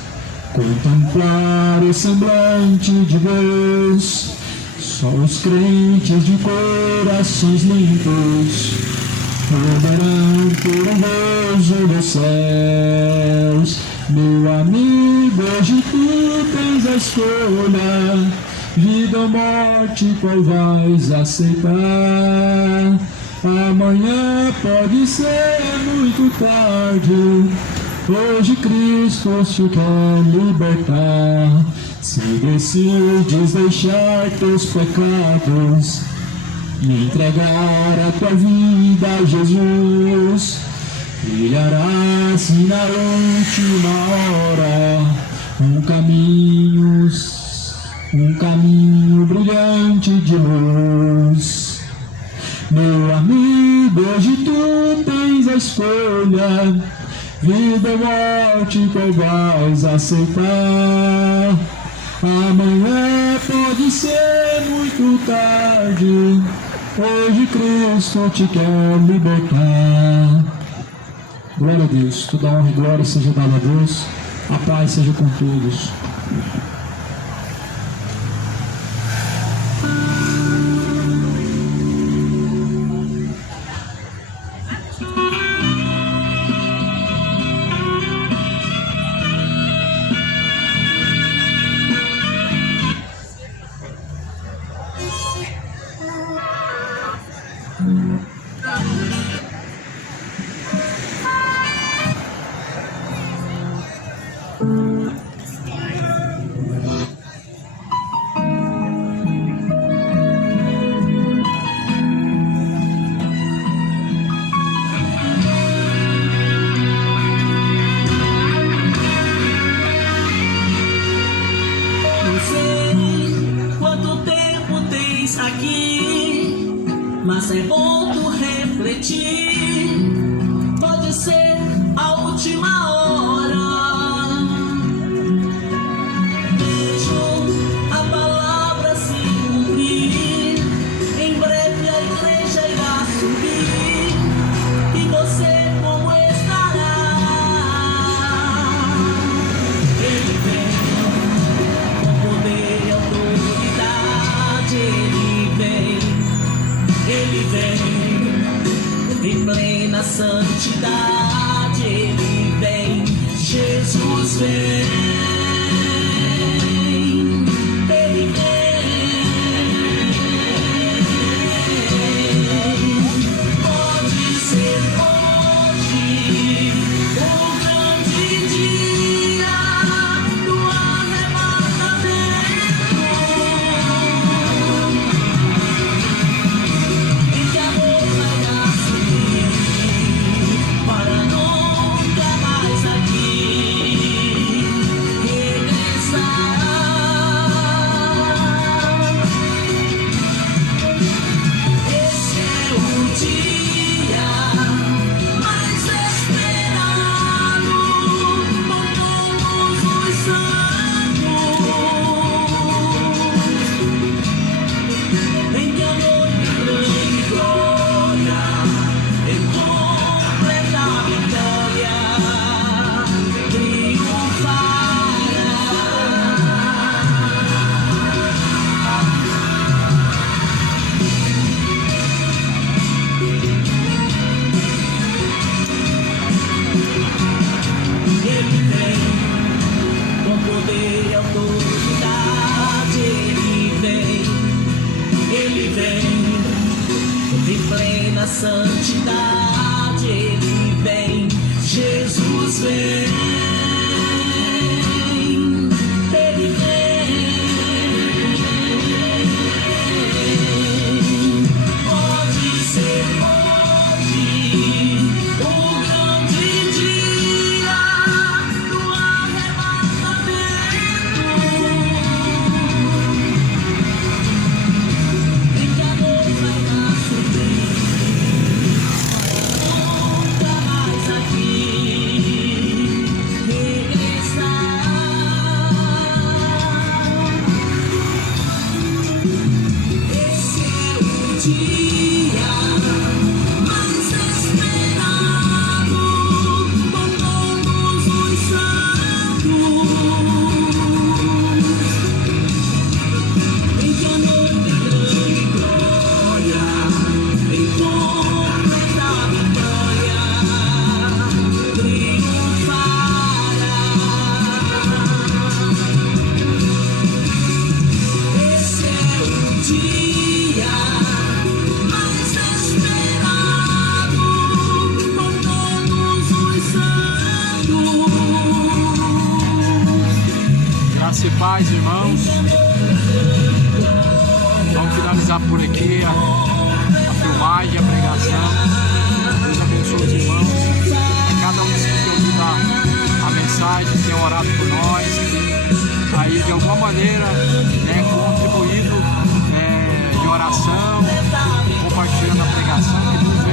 contemplar o semblante de Deus. Só os crentes de corações limpos poderão ter o gozo dos céus. Meu amigo, hoje tu tens a escolha, vida ou morte, qual vais aceitar? Amanhã pode ser muito tarde, hoje Cristo te quer libertar. Se decides deixar teus pecados e entregar a tua vida a Jesus, brilharás na última hora um caminho brilhante de luz. Meu amigo, hoje tu tens a escolha, vida ou morte, qual vais aceitar? Amanhã pode ser muito tarde, hoje Cristo te quer libertar. Glória a Deus, toda honra e glória seja dada a Deus, a paz seja com todos. Mas é bom tu refletir, pode ser a última hora. Vejo a palavra se cumprir, em breve a igreja irá subir, e você como estará? Ele vem com poder e autoridade, Ele vem em plena santidade, Ele vem, Jesus vem, Ele vem. Pode ser hoje o grande dia do arrebatamento. Ele vem em plena santidade, Ele vem, Jesus vem, Ele vem. Pode ser hoje o grande dia do arrebatamento. Em que a dor vai dar sofrer, nunca mais aqui regressar. Esse é o dia mais esperado por todos os santos, em que a noite grande glória, em completa vitória, triunfará. Esse é o dia mais esperado por todos os santos. Graça e paz, irmãos. Vamos finalizar por aqui a filmagem, a pregação. Deus abençoe os irmãos. A cada um que tem ouvido a mensagem, que tem orado por nós, que aí de alguma maneira contribuído em oração, compartilhando a pregação. Que Deus